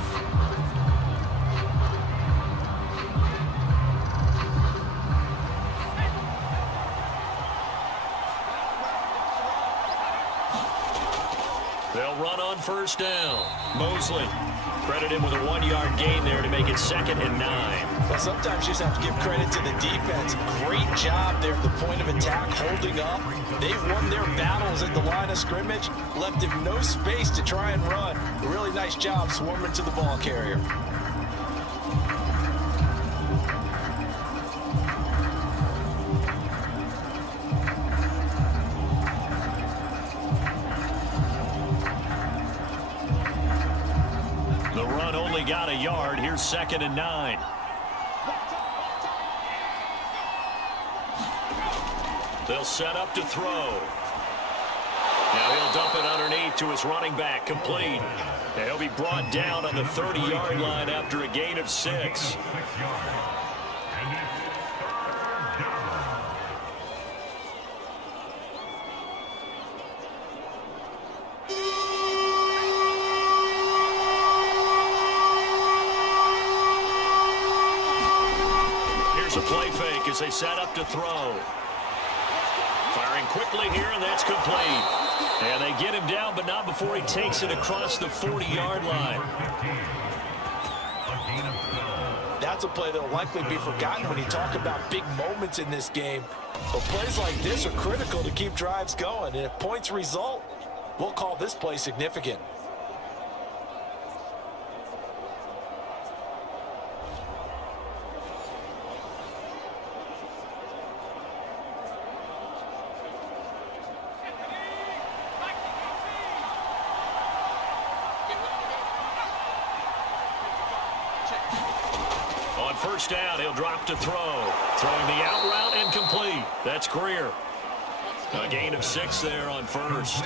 They'll run on first down. Mosley credit him with a 1-yard gain there to make it 2nd and 9. Well, sometimes you just have to give credit to the defense. Great job there at the point of attack, holding up. They won their battles at the line of scrimmage, left him no space to try and run. A really nice job swarming to the ball carrier. The run only got a yard. Here's 2nd and 9. They'll set up to throw. Now he'll dump it underneath to his running back, complete. And he'll be brought down on the 30-yard line after a gain of 6. Here's a play fake as they set up to throw. Firing quickly here, and that's complete. And they get him down, but not before he takes it across the 40-yard line. That's a play that will likely be forgotten when you talk about big moments in this game. But plays like this are critical to keep drives going. And if points result, we'll call this play significant. First down, he'll drop to throw. Throwing the out route and complete. That's Greer. A gain of 6 there on first.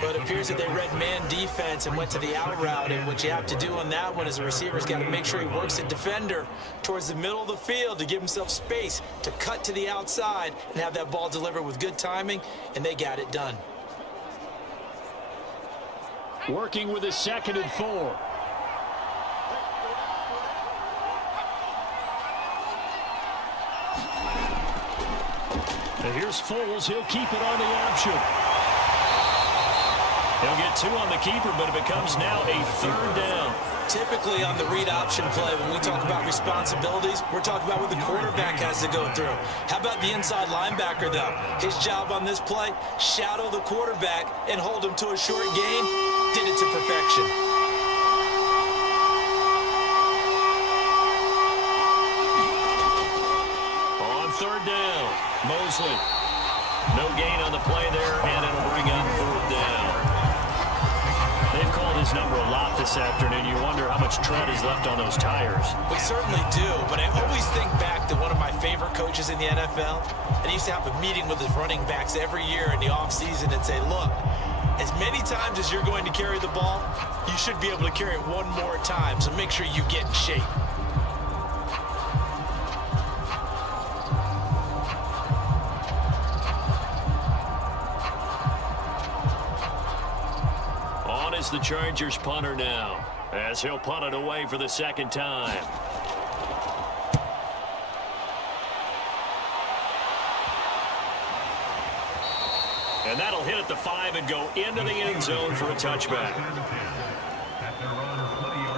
But it appears that they read man defense and went to the out route. And what you have to do on that one is the receiver's got to make sure he works the defender towards the middle of the field to give himself space to cut to the outside and have that ball delivered with good timing, and they got it done. Working with his 2nd and 4. And here's Foles. He'll keep it on the option. He'll get 2 on the keeper, but it becomes now a 3rd down. Typically on the read option play, when we talk about responsibilities, we're talking about what the quarterback has to go through. How about the inside linebacker, though? His job on this play, shadow the quarterback and hold him to a short gain. Did it to perfection. On 3rd down, Mosley. No gain on the play there, and it'll bring up 4th down. They've called his number a lot this afternoon. You wonder how much tread is left on those tires. We certainly do, but I always think back to one of my favorite coaches in the NFL, and he used to have a meeting with his running backs every year in the offseason and say, look, as many times as you're going to carry the ball, you should be able to carry it one more time, so make sure you get in shape. Is the Chargers punter now, as he'll punt it away for the 2nd time. And that'll hit at the 5 and go into the end zone for a touchback.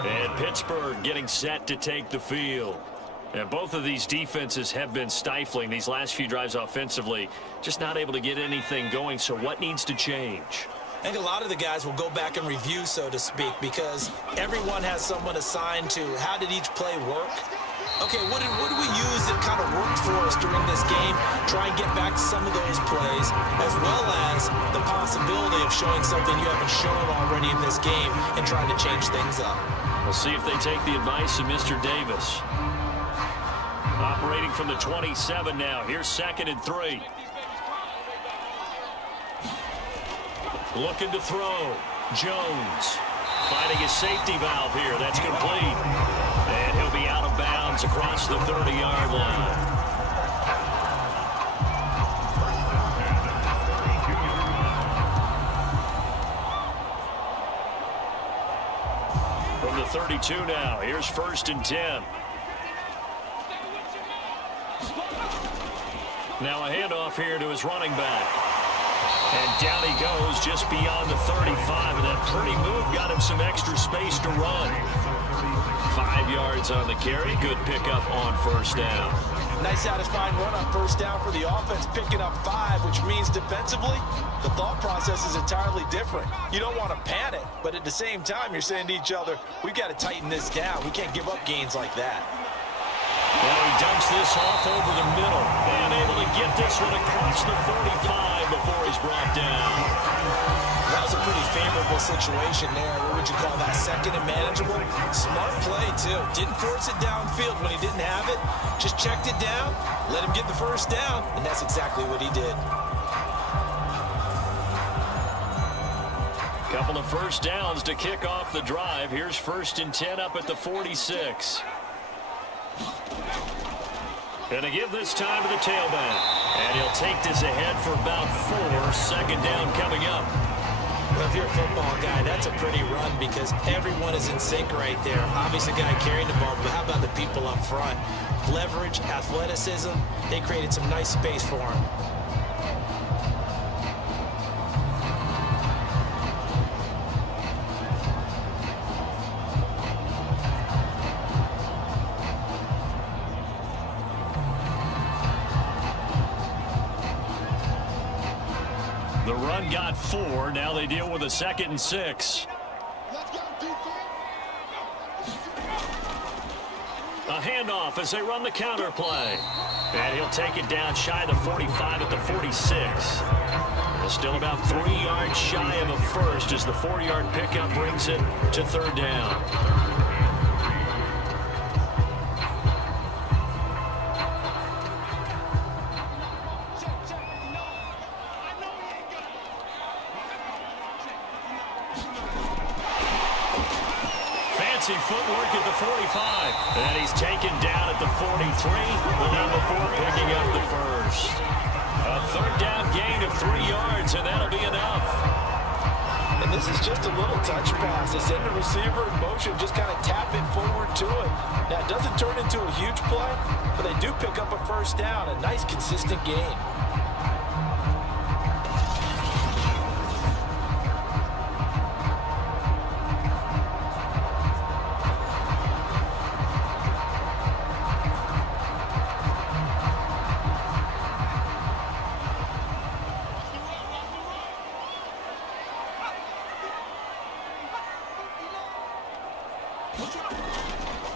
And Pittsburgh getting set to take the field. And both of these defenses have been stifling these last few drives offensively, just not able to get anything going. So what needs to change? I think a lot of the guys will go back and review, so to speak, because everyone has someone assigned to how did each play work. Okay, what did we use that kind of worked for us during this game? Try and get back to some of those plays, as well as the possibility of showing something you haven't shown already in this game and trying to change things up. We'll see if they take the advice of Mr. Davis. Operating from the 27 now. Here's 2nd and 3. Looking to throw. Jones finding his safety valve here. That's complete. And he'll be out of bounds across the 30-yard line. From the 32 now, here's 1st and 10. Now a handoff here to his running back. And down he goes just beyond the 35, and that pretty move got him some extra space to run. 5 yards on the carry. Good pickup on 1st down. Nice satisfying run on 1st down for the offense, picking up 5, which means defensively, the thought process is entirely different. You don't want to panic, but at the same time, you're saying to each other, we've got to tighten this down. We can't give up gains like that. Now he dumps this off over the middle and able to get this one across the 45 before he's brought down. That was a pretty favorable situation there. What would you call that? Second and manageable? Smart play, too. Didn't force it downfield when he didn't have it. Just checked it down, let him get the first down, and that's exactly what he did. Couple of first downs to kick off the drive. Here's 1st and 10 up at the 46. Going to give this time to the tailback. And he'll take this ahead for about 4. 2nd down coming up. Well, if you're a football guy, that's a pretty run because everyone is in sync right there. Obviously, the guy carrying the ball, but how about the people up front? Leverage, athleticism, they created some nice space for him. The run got 4. Now they deal with a 2nd and 6. A handoff as they run the counter play. And he'll take it down shy of the 45 at the 46. Still about 3 yards shy of a first as the 4-yard pickup brings it to 3rd down. Footwork at the 45. And he's taken down at the 43. The number 4 picking up the first. A 3rd down gain of 3 yards, and that'll be enough. And this is just a little touch pass. They send the receiver in motion, just kind of tap it forward to it. Now, it doesn't turn into a huge play, but they do pick up a 1st down. A nice, consistent gain.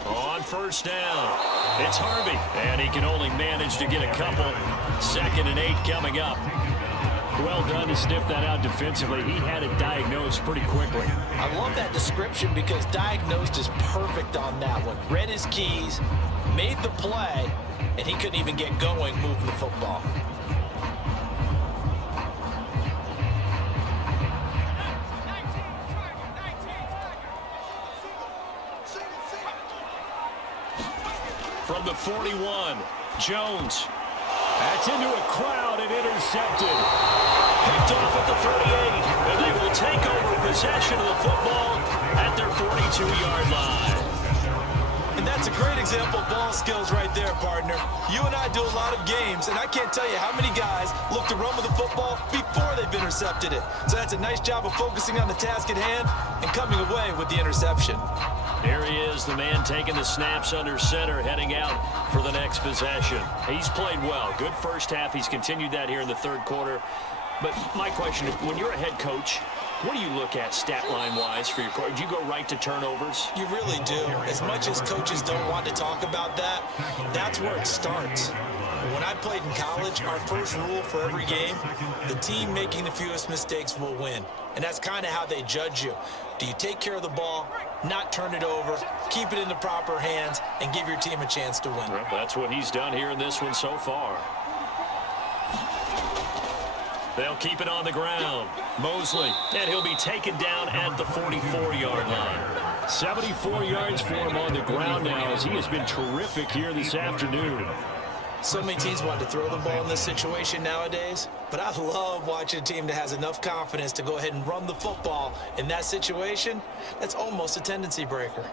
On 1st down, it's Harvey, and he can only manage to get a couple. 2nd and 8 coming up. Well done to sniff that out defensively. He had it diagnosed pretty quickly. I love that description because diagnosed is perfect on that one. Read his keys, made the play, and he couldn't even get going moving the football. From the 41, Jones. That's into a crowd and intercepted. Picked off at the 38, and they will take over possession of the football at their 42-yard line. And that's a great example of ball skills right there, partner. You and I do a lot of games, and I can't tell you how many guys look to run with the football before they've intercepted it. So that's a nice job of focusing on the task at hand and coming away with the interception. Here he is, the man taking the snaps under center, heading out for the next possession. He's played well. Good first half. He's continued that here in the 3rd quarter. But my question, when you're a head coach, what do you look at stat line-wise for your coach? Do you go right to turnovers? You really do. As much as coaches don't want to talk about that, that's where it starts. When I played in college, our first rule for every game, the team making the fewest mistakes will win. And that's kind of how they judge you. Do you take care of the ball, not turn it over, keep it in the proper hands, and give your team a chance to win? Well, that's what he's done here in this one so far. They'll keep it on the ground. Mosley, and he'll be taken down at the 44-yard line. 74 yards for him on the ground now as he has been terrific here this afternoon. So many teams want to throw the ball in this situation nowadays, but I love watching a team that has enough confidence to go ahead and run the football in that situation. That's almost a tendency breaker.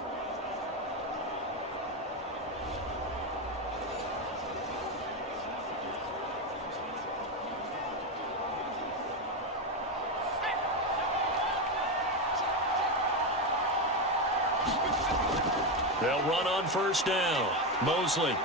They'll run on 1st down. Mosley.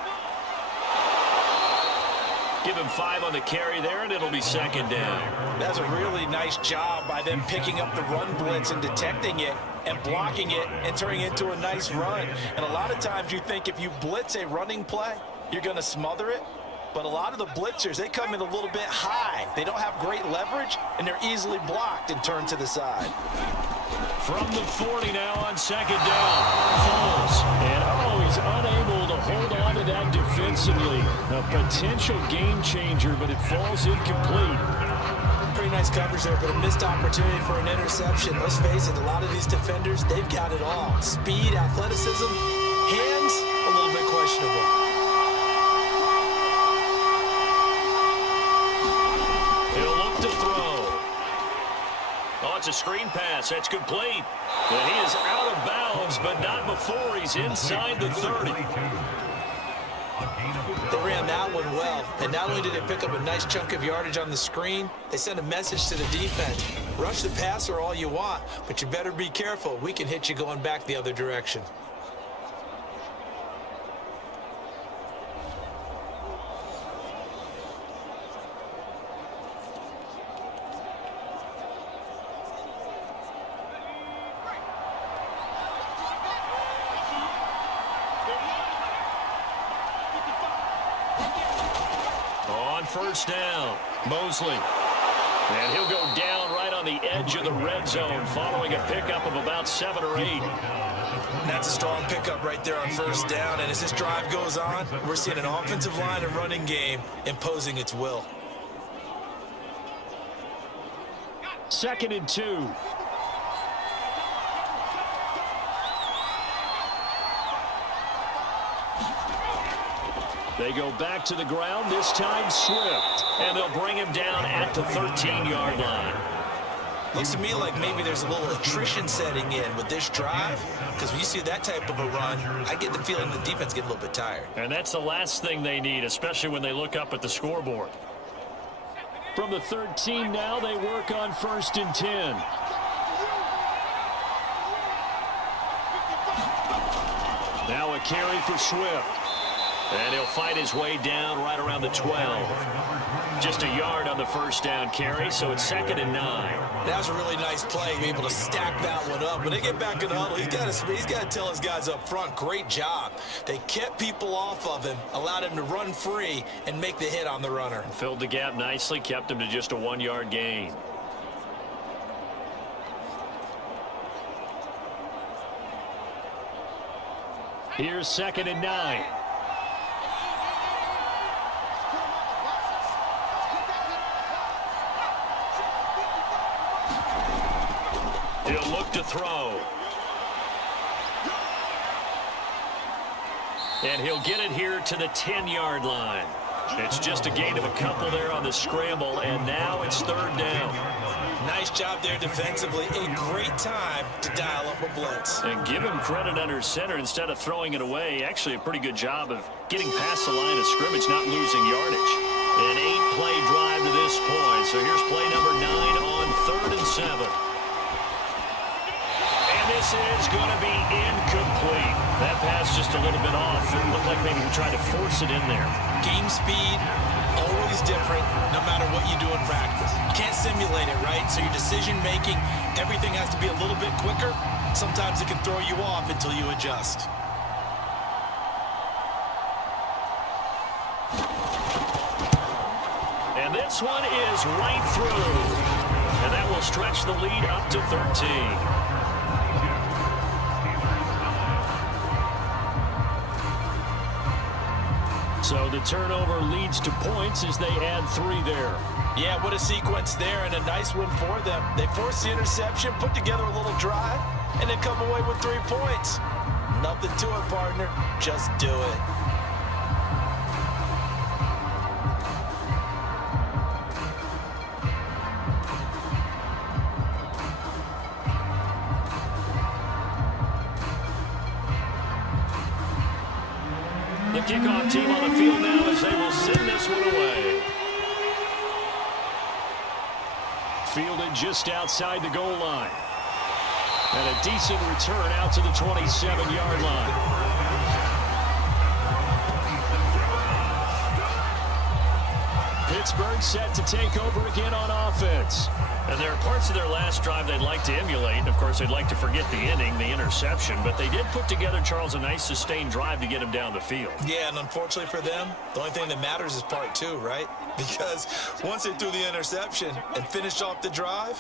Give him 5 on the carry there, and it'll be 2nd down. That's a really nice job by them picking up the run blitz and detecting it and blocking it and turning it into a nice run. And a lot of times you think if you blitz a running play, you're going to smother it. But a lot of the blitzers, they come in a little bit high. They don't have great leverage, and they're easily blocked and turned to the side. From the 40 now on second down. Falls. And he's unable to hold on to that defensively. A potential game changer, but it falls incomplete. Pretty nice coverage there, but a missed opportunity for an interception. Let's face it, a lot of these defenders, they've got it all. Speed, athleticism, hands, a little bit questionable. It's a screen pass. That's complete. And he is out of bounds, but not before he's inside the 30. They ran that one well. And not only did they pick up a nice chunk of yardage on the screen, they sent a message to the defense. Rush the passer all you want, but you better be careful. We can hit you going back the other direction. First down, Mosley. And he'll go down right on the edge of the red zone following a pickup of about 7 or 8. That's a strong pickup right there on first down. And as this drive goes on, we're seeing an offensive line and running game imposing its will. 2nd and 2. They go back to the ground, this time Swift. And they'll bring him down at the 13-yard line. Looks to me like maybe there's a little attrition setting in with this drive. Because when you see that type of a run, I get the feeling the defense getting a little bit tired. And that's the last thing they need, especially when they look up at the scoreboard. From the 13 now, they work on 1st and 10. Now a carry for Swift. And he'll fight his way down right around the 12. Just a yard on the first down carry, so it's 2nd and 9. That was a really nice play, be able to stack that one up. When they get back in the huddle, he's got to tell his guys up front, great job. They kept people off of him, allowed him to run free and make the hit on the runner. Filled the gap nicely, kept him to just a 1-yard gain. Here's 2nd and 9. He'll look to throw. And he'll get it here to the 10-yard line. It's just a gain of a couple there on the scramble, and now it's 3rd down. Nice job there defensively. A great time to dial up a blitz. And give him credit under center instead of throwing it away. Actually a pretty good job of getting past the line of scrimmage, not losing yardage. An 8-play drive to this point. So here's play number 9 on 3rd and 7. This is going to be incomplete. That pass just a little bit off. It looked like maybe he tried to force it in there. Game speed, always different, no matter what you do in practice. You can't simulate it, right? So your decision-making, everything has to be a little bit quicker. Sometimes it can throw you off until you adjust. And this one is right through. And that will stretch the lead up to 13. So the turnover leads to points as they add 3 there. Yeah, what a sequence there, and a nice one for them. They force the interception, put together a little drive, and then come away with 3 points. Nothing to it, partner. Just do it. The kickoff team on the field now as they will send this one away. Fielded just outside the goal line. And a decent return out to the 27-yard line. Pittsburgh set to take over again on offense. And there are parts of their last drive they'd like to emulate. And, of course, they'd like to forget the inning, the interception. But they did put together, Charles, a nice sustained drive to get him down the field. Yeah, and unfortunately for them, the only thing that matters is part two, right? Because once they threw the interception and finished off the drive,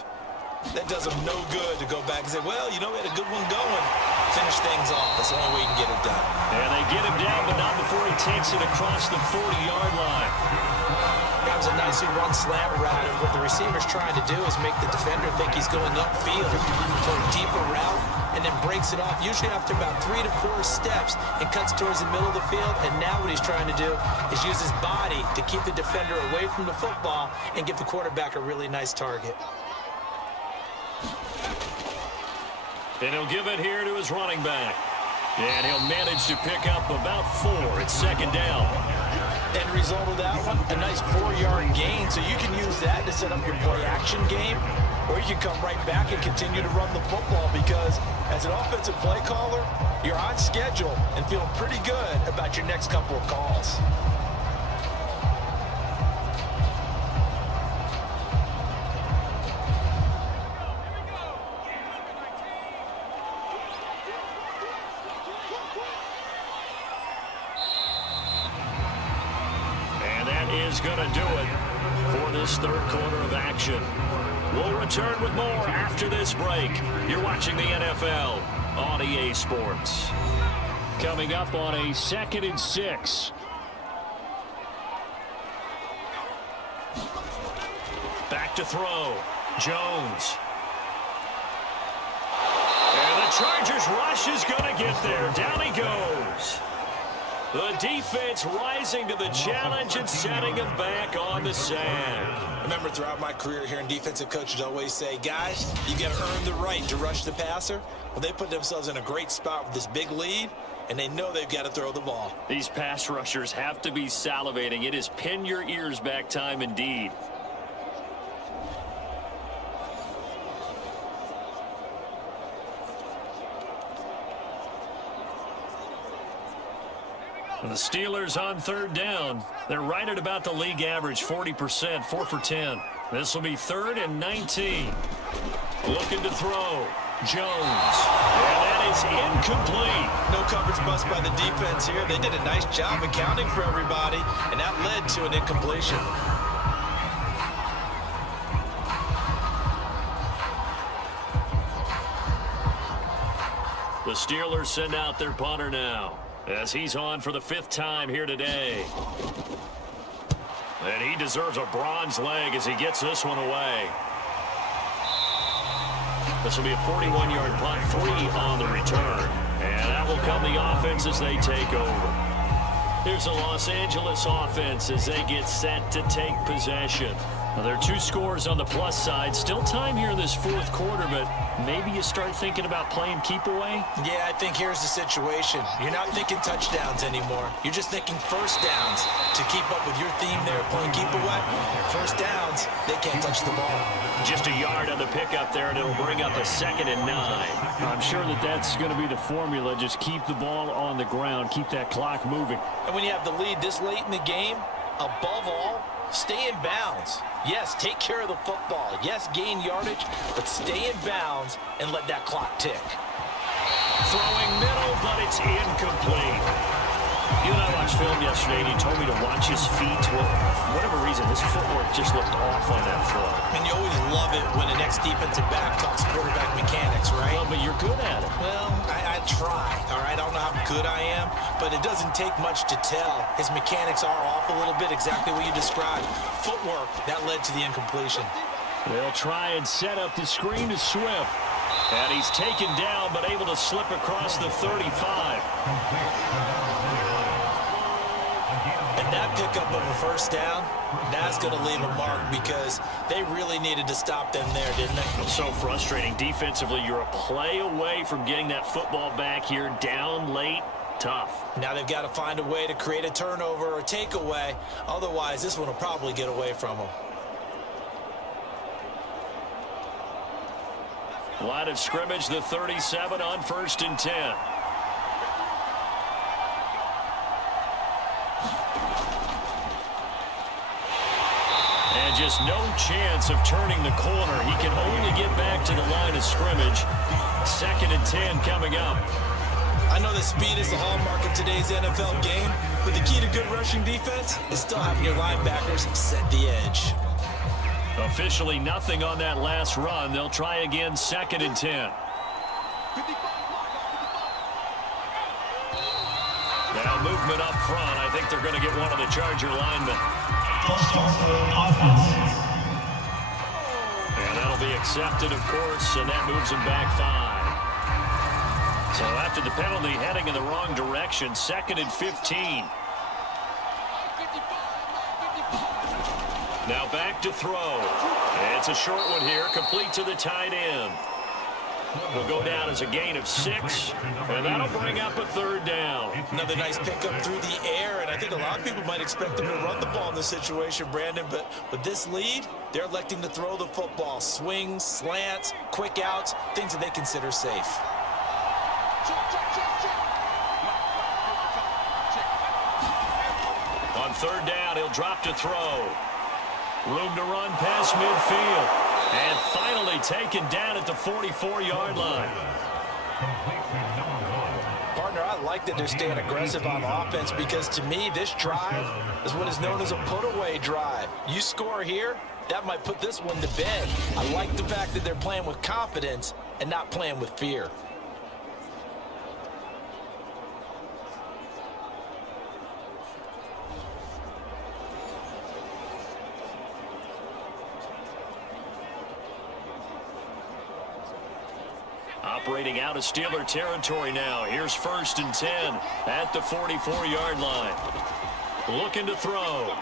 that does them no good to go back and say, well, you know, we had a good one going. Finish things off. That's the only way you can get it done. And they get him down, but not before he takes it across the 40-yard line. That was a nicely run slant route, and what the receiver's trying to do is make the defender think he's going upfield for a deeper route, and then breaks it off, usually after about 3 to 4 steps, and cuts towards the middle of the field. And now what he's trying to do is use his body to keep the defender away from the football and give the quarterback a really nice target. And he'll give it here to his running back. And he'll manage to pick up about 4. It's second down. End result of that one, a nice 4-yard gain. So you can use that to set up your play-action game, or you can come right back and continue to run the football, because as an offensive play caller, you're on schedule and feeling pretty good about your next couple of calls. Is going to do it for this third quarter of action. We'll return with more after this break. You're watching the NFL on EA Sports. Coming up on a 2nd and 6. Back to throw. Jones. And the Chargers rush is going to get there. Down he goes. The defense rising to the challenge and setting him back on the sand. I remember throughout my career hearing defensive coaches always say, guys, you got to earn the right to rush the passer. Well, they put themselves in a great spot with this big lead, and they know they've got to throw the ball. These pass rushers have to be salivating. It is pin your ears back time indeed. The Steelers on third down. They're right at about the league average, 40%, 4 for 10. This will be 3rd and 19. Looking to throw. Jones. And that is incomplete. No coverage bust by the defense here. They did a nice job accounting for everybody, and that led to an incompletion. The Steelers send out their punter now, as he's on for the 5th time here today. And he deserves a bronze leg as he gets this one away. This will be a 41-yard punt, 3 on the return. And that will come the offense as they take over. Here's the Los Angeles offense as they get set to take possession. Now, there are 2 scores on the plus side. Still time here in this 4th quarter, but maybe you start thinking about playing keep away? Yeah, I think here's the situation. You're not thinking touchdowns anymore. You're just thinking first downs to keep up with your theme there, playing keep away. First downs, they can't touch the ball. Just a yard on the pickup there, and it'll bring up a 2nd and 9. I'm sure that's going to be the formula. Just keep the ball on the ground, keep that clock moving. And when you have the lead this late in the game, above all, stay in bounds. Yes, take care of the football. Yes, gain yardage, but stay in bounds and let that clock tick. Throwing middle, but it's incomplete. You and I watched film yesterday, and you told me to watch his feet. Well, for whatever reason, his footwork just looked off on that throw. And you always love it when an ex-defensive back talks quarterback mechanics, right? Well, but you're good at it. Well, I try, all right? I don't know how good I am, but it doesn't take much to tell. His mechanics are off a little bit, exactly what you described. Footwork, that led to the incompletion. They'll try and set up the screen to Swift. And he's taken down, but able to slip across the 35. And that pickup of a first down, that's going to leave a mark because they really needed to stop them there, didn't they? So frustrating. Defensively, you're a play away from getting that football back here, down late. Tough. Now they've got to find a way to create a turnover or takeaway. Otherwise, this one will probably get away from them. Line of scrimmage, the 37 on 1st and 10. just no chance of turning the corner. He can only get back to the line of scrimmage. 2nd and 10 coming up. I know that speed is the hallmark of today's NFL game, but the key to good rushing defense is still having your linebackers set the edge. Officially nothing on that last run. They'll try again, 2nd and 10. Now movement up front. I think they're going to get one of the Charger linemen. And that'll be accepted, of course, and that moves him back 5. So after the penalty, heading in the wrong direction, 2nd and 15. Now back to throw. It's a short one here, complete to the tight end. Will go down as a gain of 6, and that'll bring up a 3rd down. Another nice pickup through the air, and I think a lot of people might expect them to run the ball in this situation, Brandon, but with this lead, they're electing to throw the football. Swings, slants, quick outs, things that they consider safe. On 3rd down, he'll drop to throw. Room to run past midfield. And finally taken down at the 44-yard line. Partner, I like that they're staying aggressive on offense because to me, this drive is what is known as a put-away drive. You score here, that might put this one to bed. I like the fact that they're playing with confidence and not playing with fear. Operating out of Steeler territory now. Here's 1st and 10 at the 44-yard line. Looking to throw.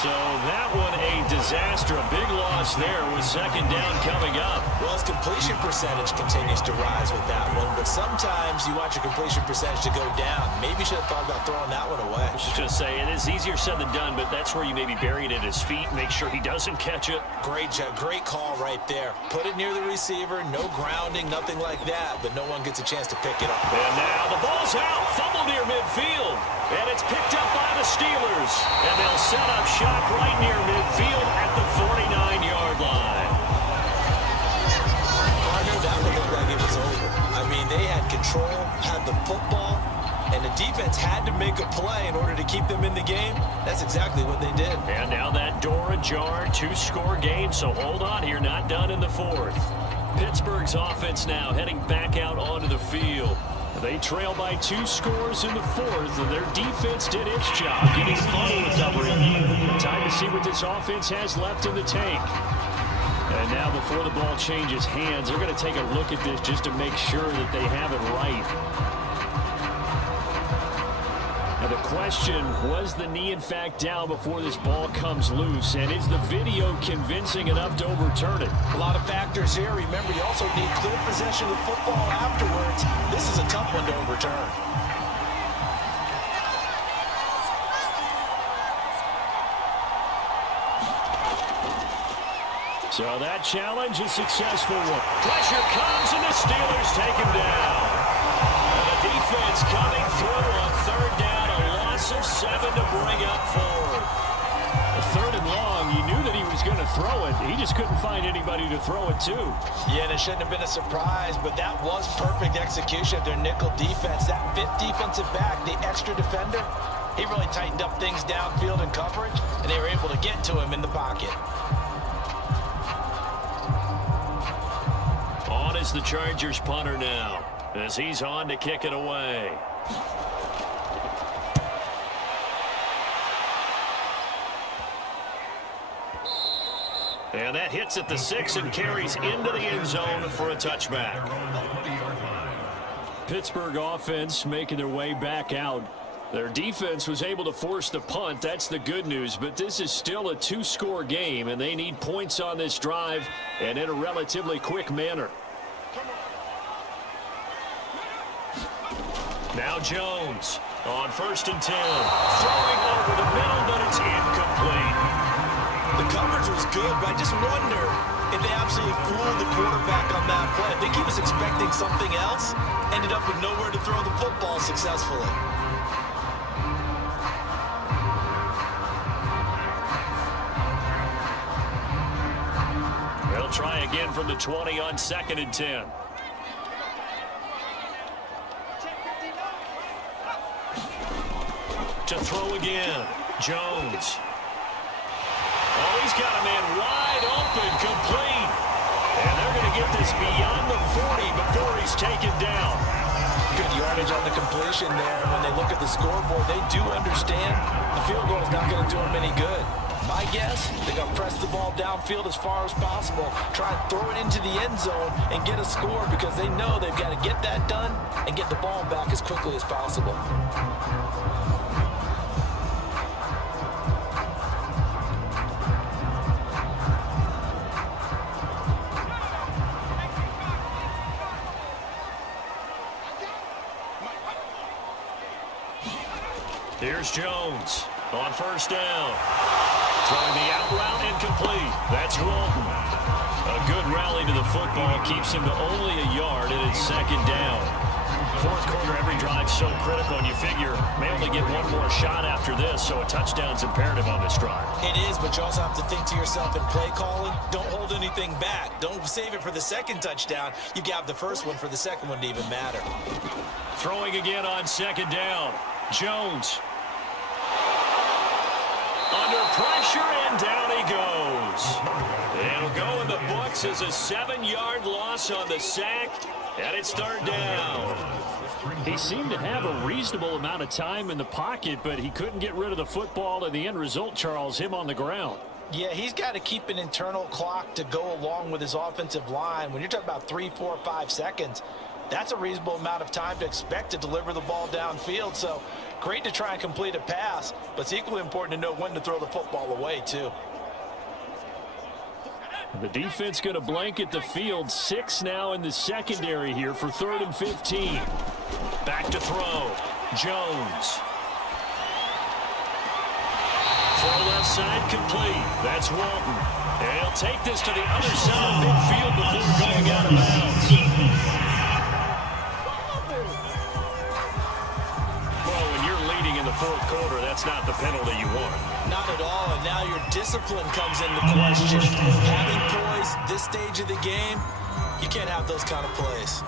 So that one a disaster. A big loss there with 2nd down coming up. Well, his completion percentage continues to rise with that one, but sometimes you want your completion percentage to go down. Maybe you should have thought about throwing that one away. I was just going to say, it is easier said than done, but that's where you maybe bury it at his feet, make sure he doesn't catch it. Great call right there. Put it near the receiver, no grounding, nothing like that, but no one gets a chance to pick it up. And now the ball's out, fumble near midfield, and it's picked up by the Steelers. And they'll set up shop right near midfield at the 49-yard line. Partner, that one looked like it was over. I mean, they had control, had the football, and the defense had to make a play in order to keep them in the game. That's exactly what they did. And now that door ajar, 2-score game, so hold on here, not done in the 4th. Pittsburgh's offense now heading back out onto the field. They trail by 2 scores in the 4th, and their defense did its job, getting funnel recovery. Time to see what this offense has left in the tank. And now before the ball changes hands, they're going to take a look at this just to make sure that they have it right. Now the question, was the knee in fact down before this ball comes loose? And is the video convincing enough to overturn it? A lot of factors here. Remember, you also need clear possession of the football afterwards. This is a tough one to overturn. So that challenge is successful. Pressure comes and the Steelers take him down. And the defense coming through on 3rd down. Of 7 to bring up 4th. 3rd and long, you knew that he was going to throw it. He just couldn't find anybody to throw it to. Yeah, and it shouldn't have been a surprise, but that was perfect execution of their nickel defense. That 5th defensive back, the extra defender, he really tightened up things downfield in coverage, and they were able to get to him in the pocket. On is the Chargers punter now, as he's on to kick it away. And that hits at the 6 and carries into the end zone for a touchback. Pittsburgh offense making their way back out. Their defense was able to force the punt. That's the good news. But this is still a 2-score game, and they need points on this drive and in a relatively quick manner. Now Jones on 1st and 10. Throwing over the middle, but it's incomplete. The coverage was good, but I just wonder if they absolutely fooled the quarterback on that play. I think he was expecting something else, ended up with nowhere to throw the football successfully. They'll try again from the 20 on 2nd and 10. To throw again, Jones. Oh, he's got a man wide open, complete. And they're going to get this beyond the 40 before he's taken down. Good yardage on the completion there. When they look at the scoreboard, they do understand the field goal is not going to do them any good. My guess, they're going to press the ball downfield as far as possible, try and throw it into the end zone and get a score because they know they've got to get that done and get the ball back as quickly as possible. Here's Jones on 1st down. Throwing the out route incomplete. That's Walton. A good rally to the football keeps him to only a yard, and it's 2nd down. 4th quarter, every drive so critical, and you figure may only get one more shot after this, so a touchdown's imperative on this drive. It is, but you also have to think to yourself in play calling, don't hold anything back. Don't save it for the 2nd touchdown. You got the 1st one for the 2nd one to even matter. Throwing again on 2nd down. Jones. Under pressure, and down he goes. It'll go in the books as a 7-yard loss on the sack, and it's 3rd down. He seemed to have a reasonable amount of time in the pocket, but he couldn't get rid of the football, and the end result, Charles, him on the ground. Yeah, he's got to keep an internal clock to go along with his offensive line. When you're talking about 3, 4, 5 seconds, that's a reasonable amount of time to expect to deliver the ball downfield. So great to try and complete a pass, but it's equally important to know when to throw the football away, too. The defense going to blanket the field. 6 now in the secondary here for 3rd and 15. Back to throw. Jones. Throw left side complete. That's Walton. And he'll take this to the other side of midfield before going out of bounds. In the 4th quarter, that's not the penalty you want. Not at all, and now your discipline comes into question. Having poise this stage of the game, you can't have those kind of plays.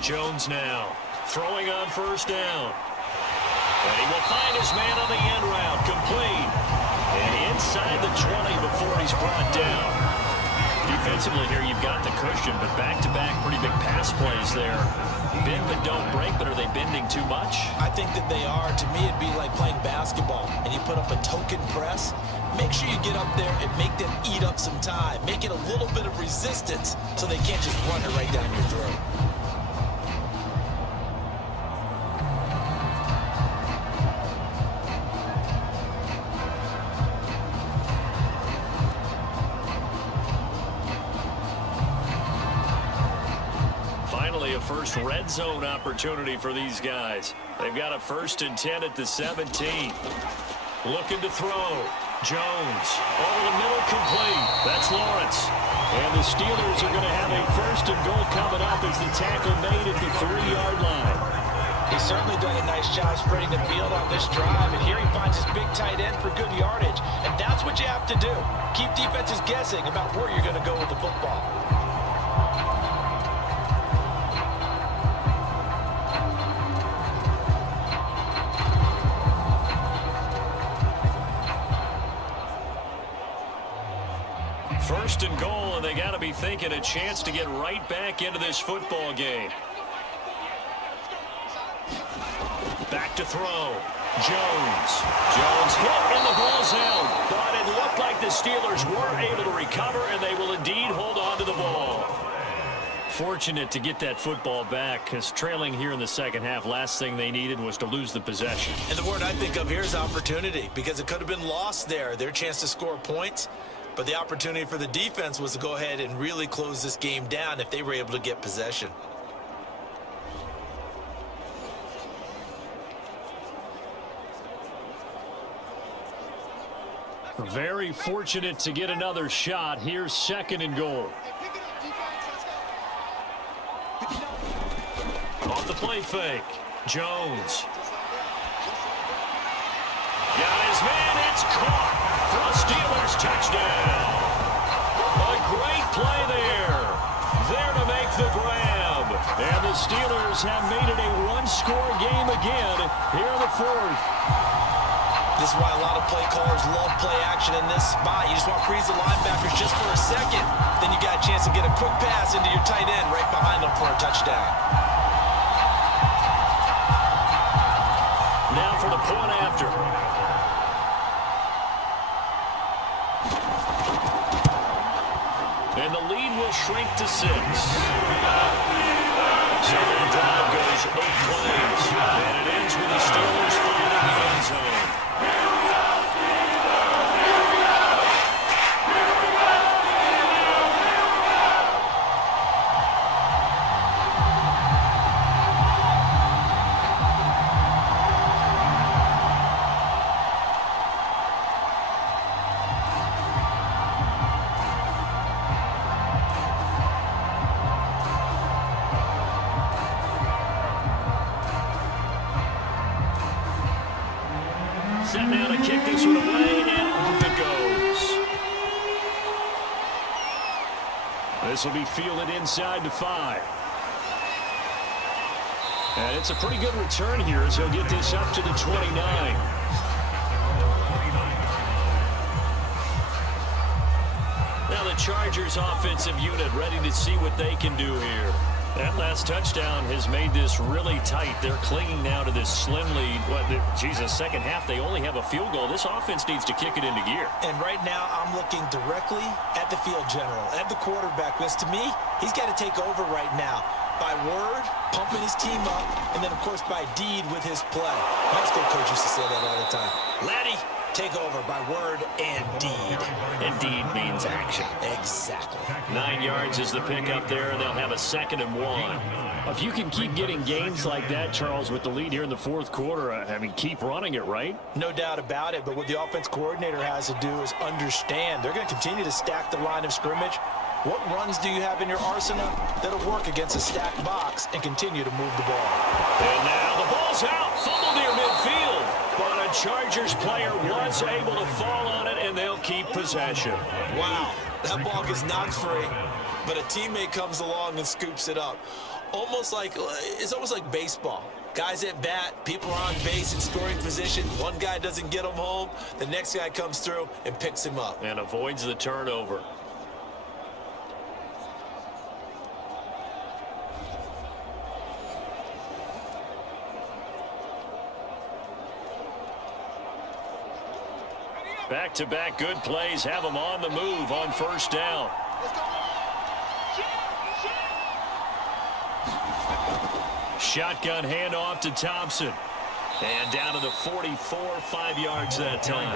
Jones now, throwing on 1st down. And he will find his man on the end route, complete. And inside the 20 before he's brought down. Defensively here, you've got the cushion, but back-to-back pretty big pass plays there. Bend but don't break, but are they bending too much? I think that they are. To me, it'd be like playing basketball, and you put up a token press. Make sure you get up there and make them eat up some time. Make it a little bit of resistance so they can't just run it right down your throat. A first red zone opportunity for these guys. They've got a 1st and 10 at the 17. Looking to throw. Jones over the middle, complete. That's Lawrence. And the Steelers are going to have a 1st and goal coming up as the tackle made at the 3-yard line. He's certainly done a nice job spreading the field on this drive, and here he finds his big tight end for good yardage. And that's what you have to do. Keep defenses guessing about where you're going to go with the football. First and goal, and they got to be thinking a chance to get right back into this football game. Back to throw. Jones. Jones hit, and the ball's out. But it looked like the Steelers were able to recover, and they will indeed hold on to the ball. Fortunate to get that football back, because trailing here in the 2nd half, last thing they needed was to lose the possession. And the word I think of here is opportunity, because it could have been lost there. Their chance to score points. But the opportunity for the defense was to go ahead and really close this game down if they were able to get possession. Very fortunate to get another shot. Here's 2nd and goal. Off the play fake. Jones. Got his man. It's caught for a Steelers touchdown. A great play there. There to make the grab. And the Steelers have made it a one-score game again here in the fourth. This is why a lot of play callers love play action in this spot. You just want to freeze the linebackers just for a second. Then you got a chance to get a quick pass into your tight end right behind them for a touchdown. Now for the point after. And the lead will shrink to 6. So the drive goes 8 plays. And it ends with the Steelers finding the end zone. Set now to kick this one away, and off it goes. This will be fielded inside the 5. And it's a pretty good return here as he'll get this up to the 29. Now the Chargers offensive unit ready to see what they can do here. That last touchdown has made this really tight. They're clinging now to this slim lead. Second half, they only have a field goal. This offense needs to kick it into gear. And right now, I'm looking directly at the field general, at the quarterback. Because to me, he's got to take over right now. By word, pumping his team up, and then, of course, by deed with his play. High school coach used to say that all the time. Laddie, take over by word and deed. And deed means action. Exactly. 9 yards is the pickup there, and they'll have a 2nd and 1. If you can keep getting gains like that, Charles, with the lead here in the fourth quarter, keep running it, right? No doubt about it, but what the offense coordinator has to do is understand. They're going to continue to stack the line of scrimmage. What runs do you have in your arsenal that'll work against a stacked box and continue to move the ball? And now the ball's out, fumbled near midfield. But a Chargers player was able to fall on it, and they'll keep possession. Wow, that ball gets knocked free, but a teammate comes along and scoops it up. It's almost like baseball. Guys at bat, people are on base in scoring position. One guy doesn't get him home. The next guy comes through and picks him up. And avoids the turnover. Back-to-back good plays have them on the move on first down. Shotgun handoff to Thompson. And down to the 44, 5 yards that time.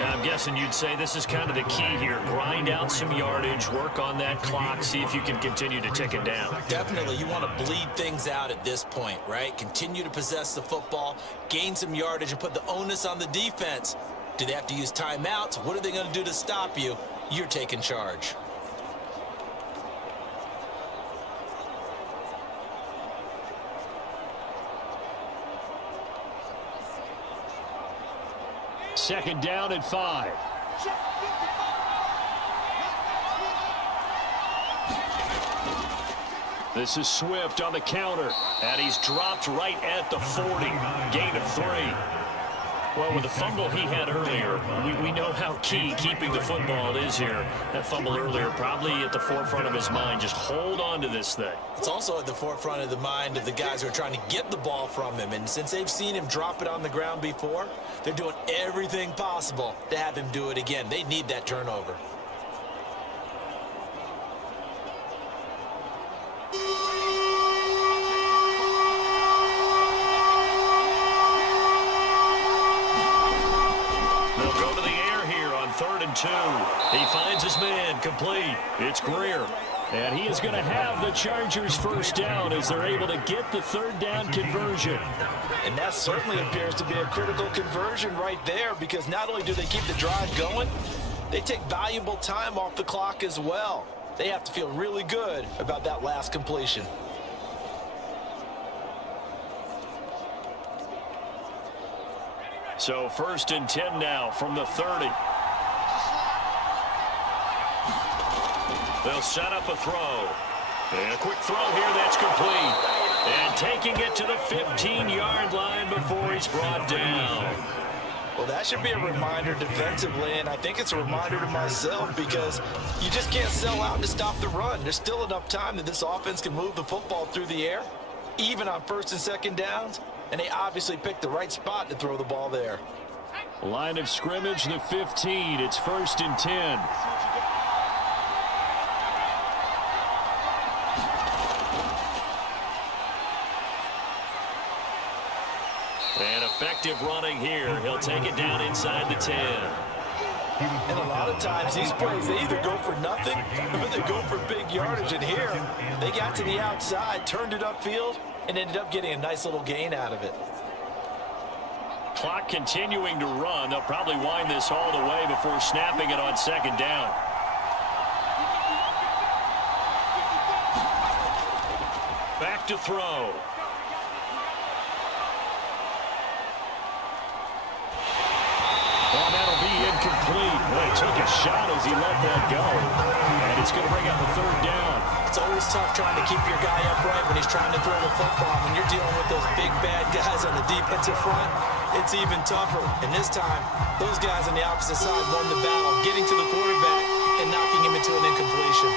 And I'm guessing you'd say this is kind of the key here. Grind out some yardage, work on that clock, see if you can continue to tick it down. Definitely. You want to bleed things out at this point, right? Continue to possess the football, gain some yardage, and put the onus on the defense. Do they have to use timeouts? What are they going to do to stop you? You're taking charge. Second down at 5. This is Swift on the counter, and he's dropped right at the 40. Gain of 3. Well, with the fumble he had earlier, we know how key keeping the football is here. That fumble earlier probably at the forefront of his mind. Just hold on to this thing. It's also at the forefront of the mind of the guys who are trying to get the ball from him. And since they've seen him drop it on the ground before, they're doing everything possible to have him do it again. They need that turnover. He finds his man complete. It's Greer. And he is going to have the Chargers first down as they're able to get the third down conversion. And that certainly appears to be a critical conversion right there, because not only do they keep the drive going, they take valuable time off the clock as well. They have to feel really good about that last completion. So 1st and 10 now from the 30. They'll set up a throw. And a quick throw here that's complete. And taking it to the 15-yard line before he's brought down. Well, that should be a reminder defensively, and I think it's a reminder to myself because you just can't sell out to stop the run. There's still enough time that this offense can move the football through the air, even on 1st and 2nd downs, and they obviously picked the right spot to throw the ball there. Line of scrimmage, the 15. It's 1st and 10. And effective running here. He'll take it down inside the 10. And a lot of times these plays, they either go for nothing or they go for big yardage. And here, they got to the outside, turned it upfield, and ended up getting a nice little gain out of it. Clock continuing to run. They'll probably wind this all the way before snapping it on 2nd down. Back to throw. Incomplete. Well, he took a shot as he let that go. And it's going to bring up a 3rd down. It's always tough trying to keep your guy upright when he's trying to throw the football. When you're dealing with those big, bad guys on the defensive front, it's even tougher. And this time, those guys on the opposite side won the battle, getting to the quarterback and knocking him into an incompletion.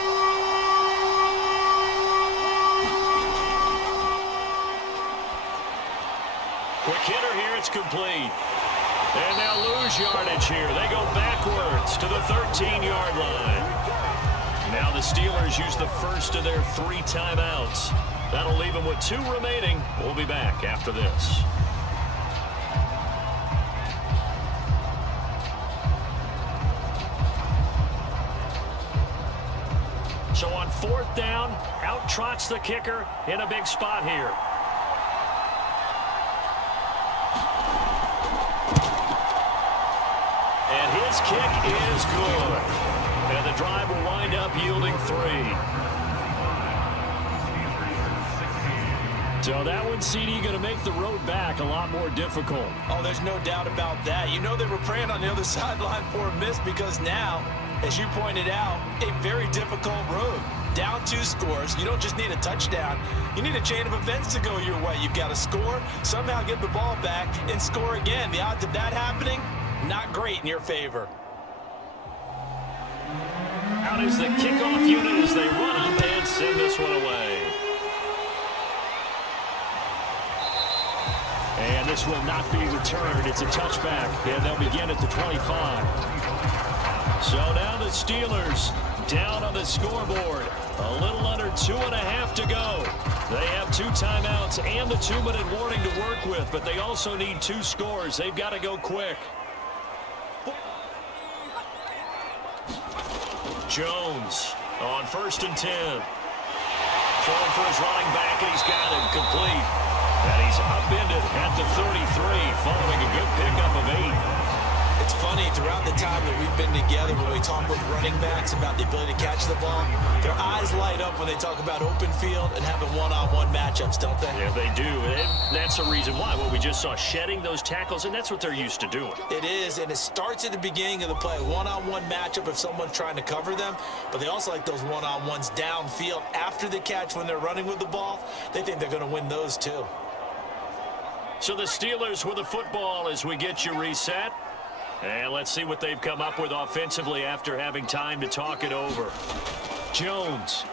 Quick hitter here. It's complete. And they'll lose yardage here. They go backwards to the 13-yard line. Now the Steelers use the first of their 3 timeouts. That'll leave them with 2 remaining. We'll be back after this. So on 4th down, out trots the kicker in a big spot here. His kick is good. And the drive will wind up yielding 3. So that one, CD, going to make the road back a lot more difficult. Oh, there's no doubt about that. You know they were praying on the other sideline for a miss because now, as you pointed out, a very difficult road. Down 2 scores. You don't just need a touchdown. You need a chain of events to go your way. You've got to score, somehow get the ball back, and score again. The odds of that happening, not great in your favor. Out is the kickoff unit as they run up and send this one away. And this will not be returned. It's a touchback, and they'll begin at the 25. So now the Steelers down on the scoreboard. A little under 2.5 to go. They have 2 timeouts and the 2-minute warning to work with, but they also need 2 scores. They've got to go quick. Jones on 1st and 10. Throwing for his running back, and he's got him complete. And he's upended at the 33, following a good pickup of 8. It's funny, throughout the time that we've been together, when we talk with running backs about the ability to catch the ball, their eyes light up when they talk about open field and having one-on-one matchups, don't they? Yeah, they do. And that's the reason why. Well, we just saw shedding those tackles, and that's what they're used to doing. It is, and it starts at the beginning of the play. One-on-one matchup if someone's trying to cover them, but they also like those one-on-ones downfield after the catch when they're running with the ball. They think they're going to win those too. So the Steelers with the football as we get you reset. And let's see what they've come up with offensively after having time to talk it over. Jones.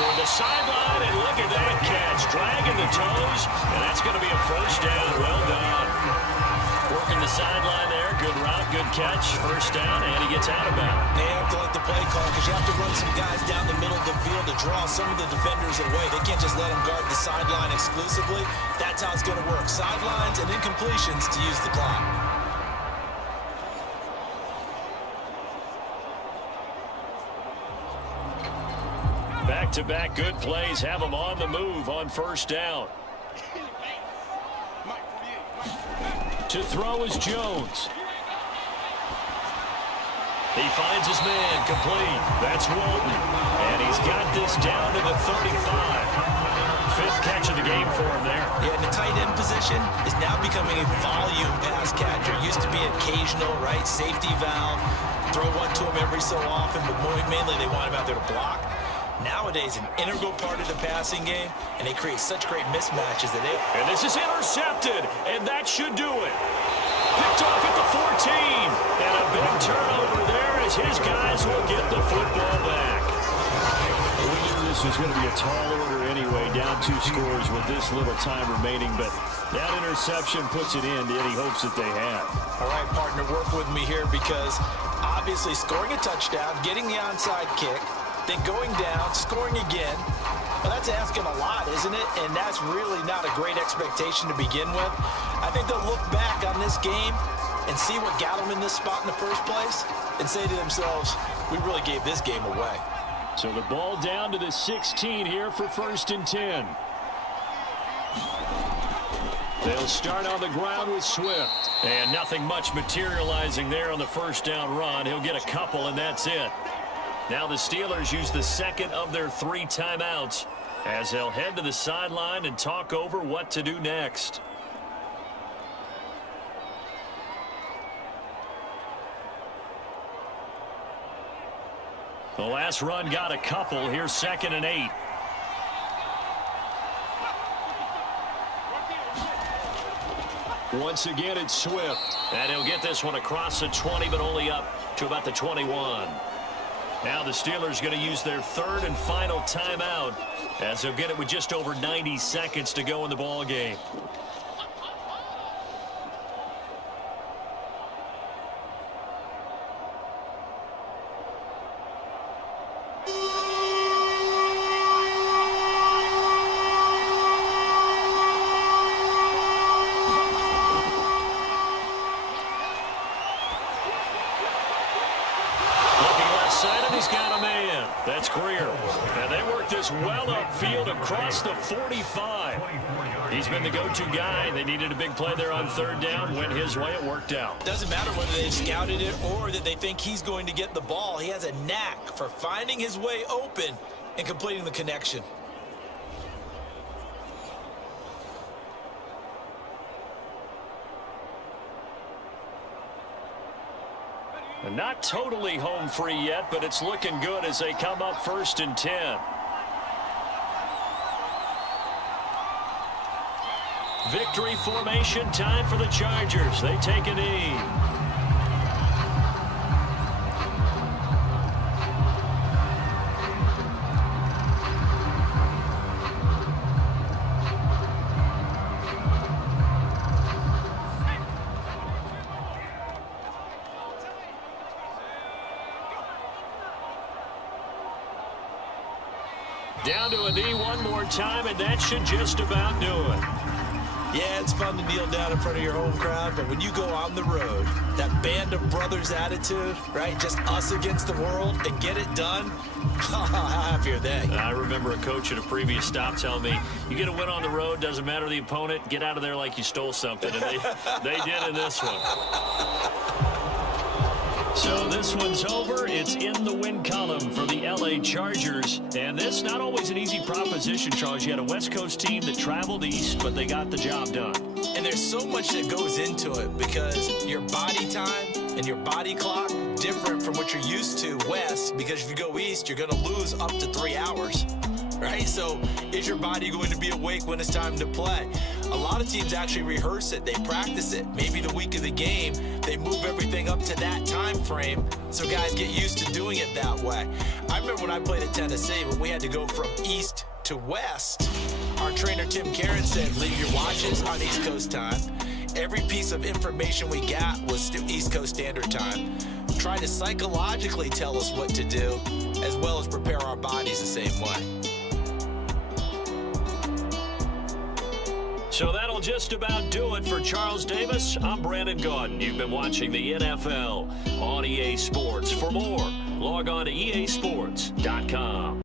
Toward the sideline, and look at that catch. Dragging the toes, and that's going to be a 1st down. Well done. Working the sideline there. Good route, good catch. 1st down, and he gets out of bounds. They have to let the play call because you have to run some guys down the middle of the field to draw some of the defenders away. They can't just let them guard the sideline exclusively. That's how it's going to work. Sidelines and incompletions to use the clock. Back-to-back good plays have them on the move on 1st down. To throw is Jones. He finds his man, complete. That's Walton. And he's got this down to the 35. 5th catch of the game for him there. Yeah, and the tight end position is now becoming a volume pass catcher. It used to be occasional, right? Safety valve. Throw one to him every so often, but mainly they want him out there to block. Nowadays, an integral part of the passing game, and they create such great mismatches that they... And this is intercepted, and that should do it. Picked off at the 14, and a big turnover there as his guys will get the football back. We knew this was going to be a tall order anyway, down 2 scores with this little time remaining, but that interception puts it in any hopes that they have. All right, partner, work with me here because obviously scoring a touchdown, getting the onside kick, then going down, scoring again. Well, that's asking a lot, isn't it? And that's really not a great expectation to begin with. I think they'll look back on this game and see what got them in this spot in the first place and say to themselves, we really gave this game away. So the ball down to the 16 here for 1st and 10. They'll start on the ground with Swift. And nothing much materializing there on the first down run. He'll get a couple, and that's it. Now the Steelers use the second of their 3 timeouts as they'll head to the sideline and talk over what to do next. The last run got a couple. Here's 2nd and 8. Once again, it's Swift. And he'll get this one across the 20, but only up to about the 21. Now the Steelers going to use their 3rd and final timeout as they'll get it with just over 90 seconds to go in the ball game. That's Greer. And they work this well upfield across the 45. He's been the go-to guy. They needed a big play there on 3rd down. Went his way. It worked out. Doesn't matter whether they've scouted it or that they think he's going to get the ball. He has a knack for finding his way open and completing the connection. Not totally home free yet, but it's looking good as they come up 1st and 10. Victory formation time for the Chargers. They take a knee. Down to a knee one more time, and that should just about do it. Yeah, it's fun to kneel down in front of your home crowd, but when you go on the road, that band of brothers attitude, right, just us against the world and get it done, how happy are they? I remember a coach at a previous stop telling me, you get a win on the road, doesn't matter the opponent, get out of there like you stole something, and they did in this one. So this one's over. It's in the win column for the LA Chargers. And this not always an easy proposition, Charles. You had a West Coast team that traveled east, but they got the job done. And there's so much that goes into it because your body time and your body clock different from what you're used to west, because if you go east, you're going to lose up to 3 hours. Right? So is your body going to be awake when it's time to play? A lot of teams actually rehearse it. They practice it. Maybe the week of the game, they move everything up to that time frame so guys get used to doing it that way. I remember when I played at Tennessee, when we had to go from east to west, our trainer Tim Karen said, leave your watches on East Coast time. Every piece of information we got was East Coast Standard Time. Try to psychologically tell us what to do, as well as prepare our bodies the same way. So that'll just about do it for Charles Davis. I'm Brandon Gaudin. You've been watching the NFL on EA Sports. For more, log on to easports.com.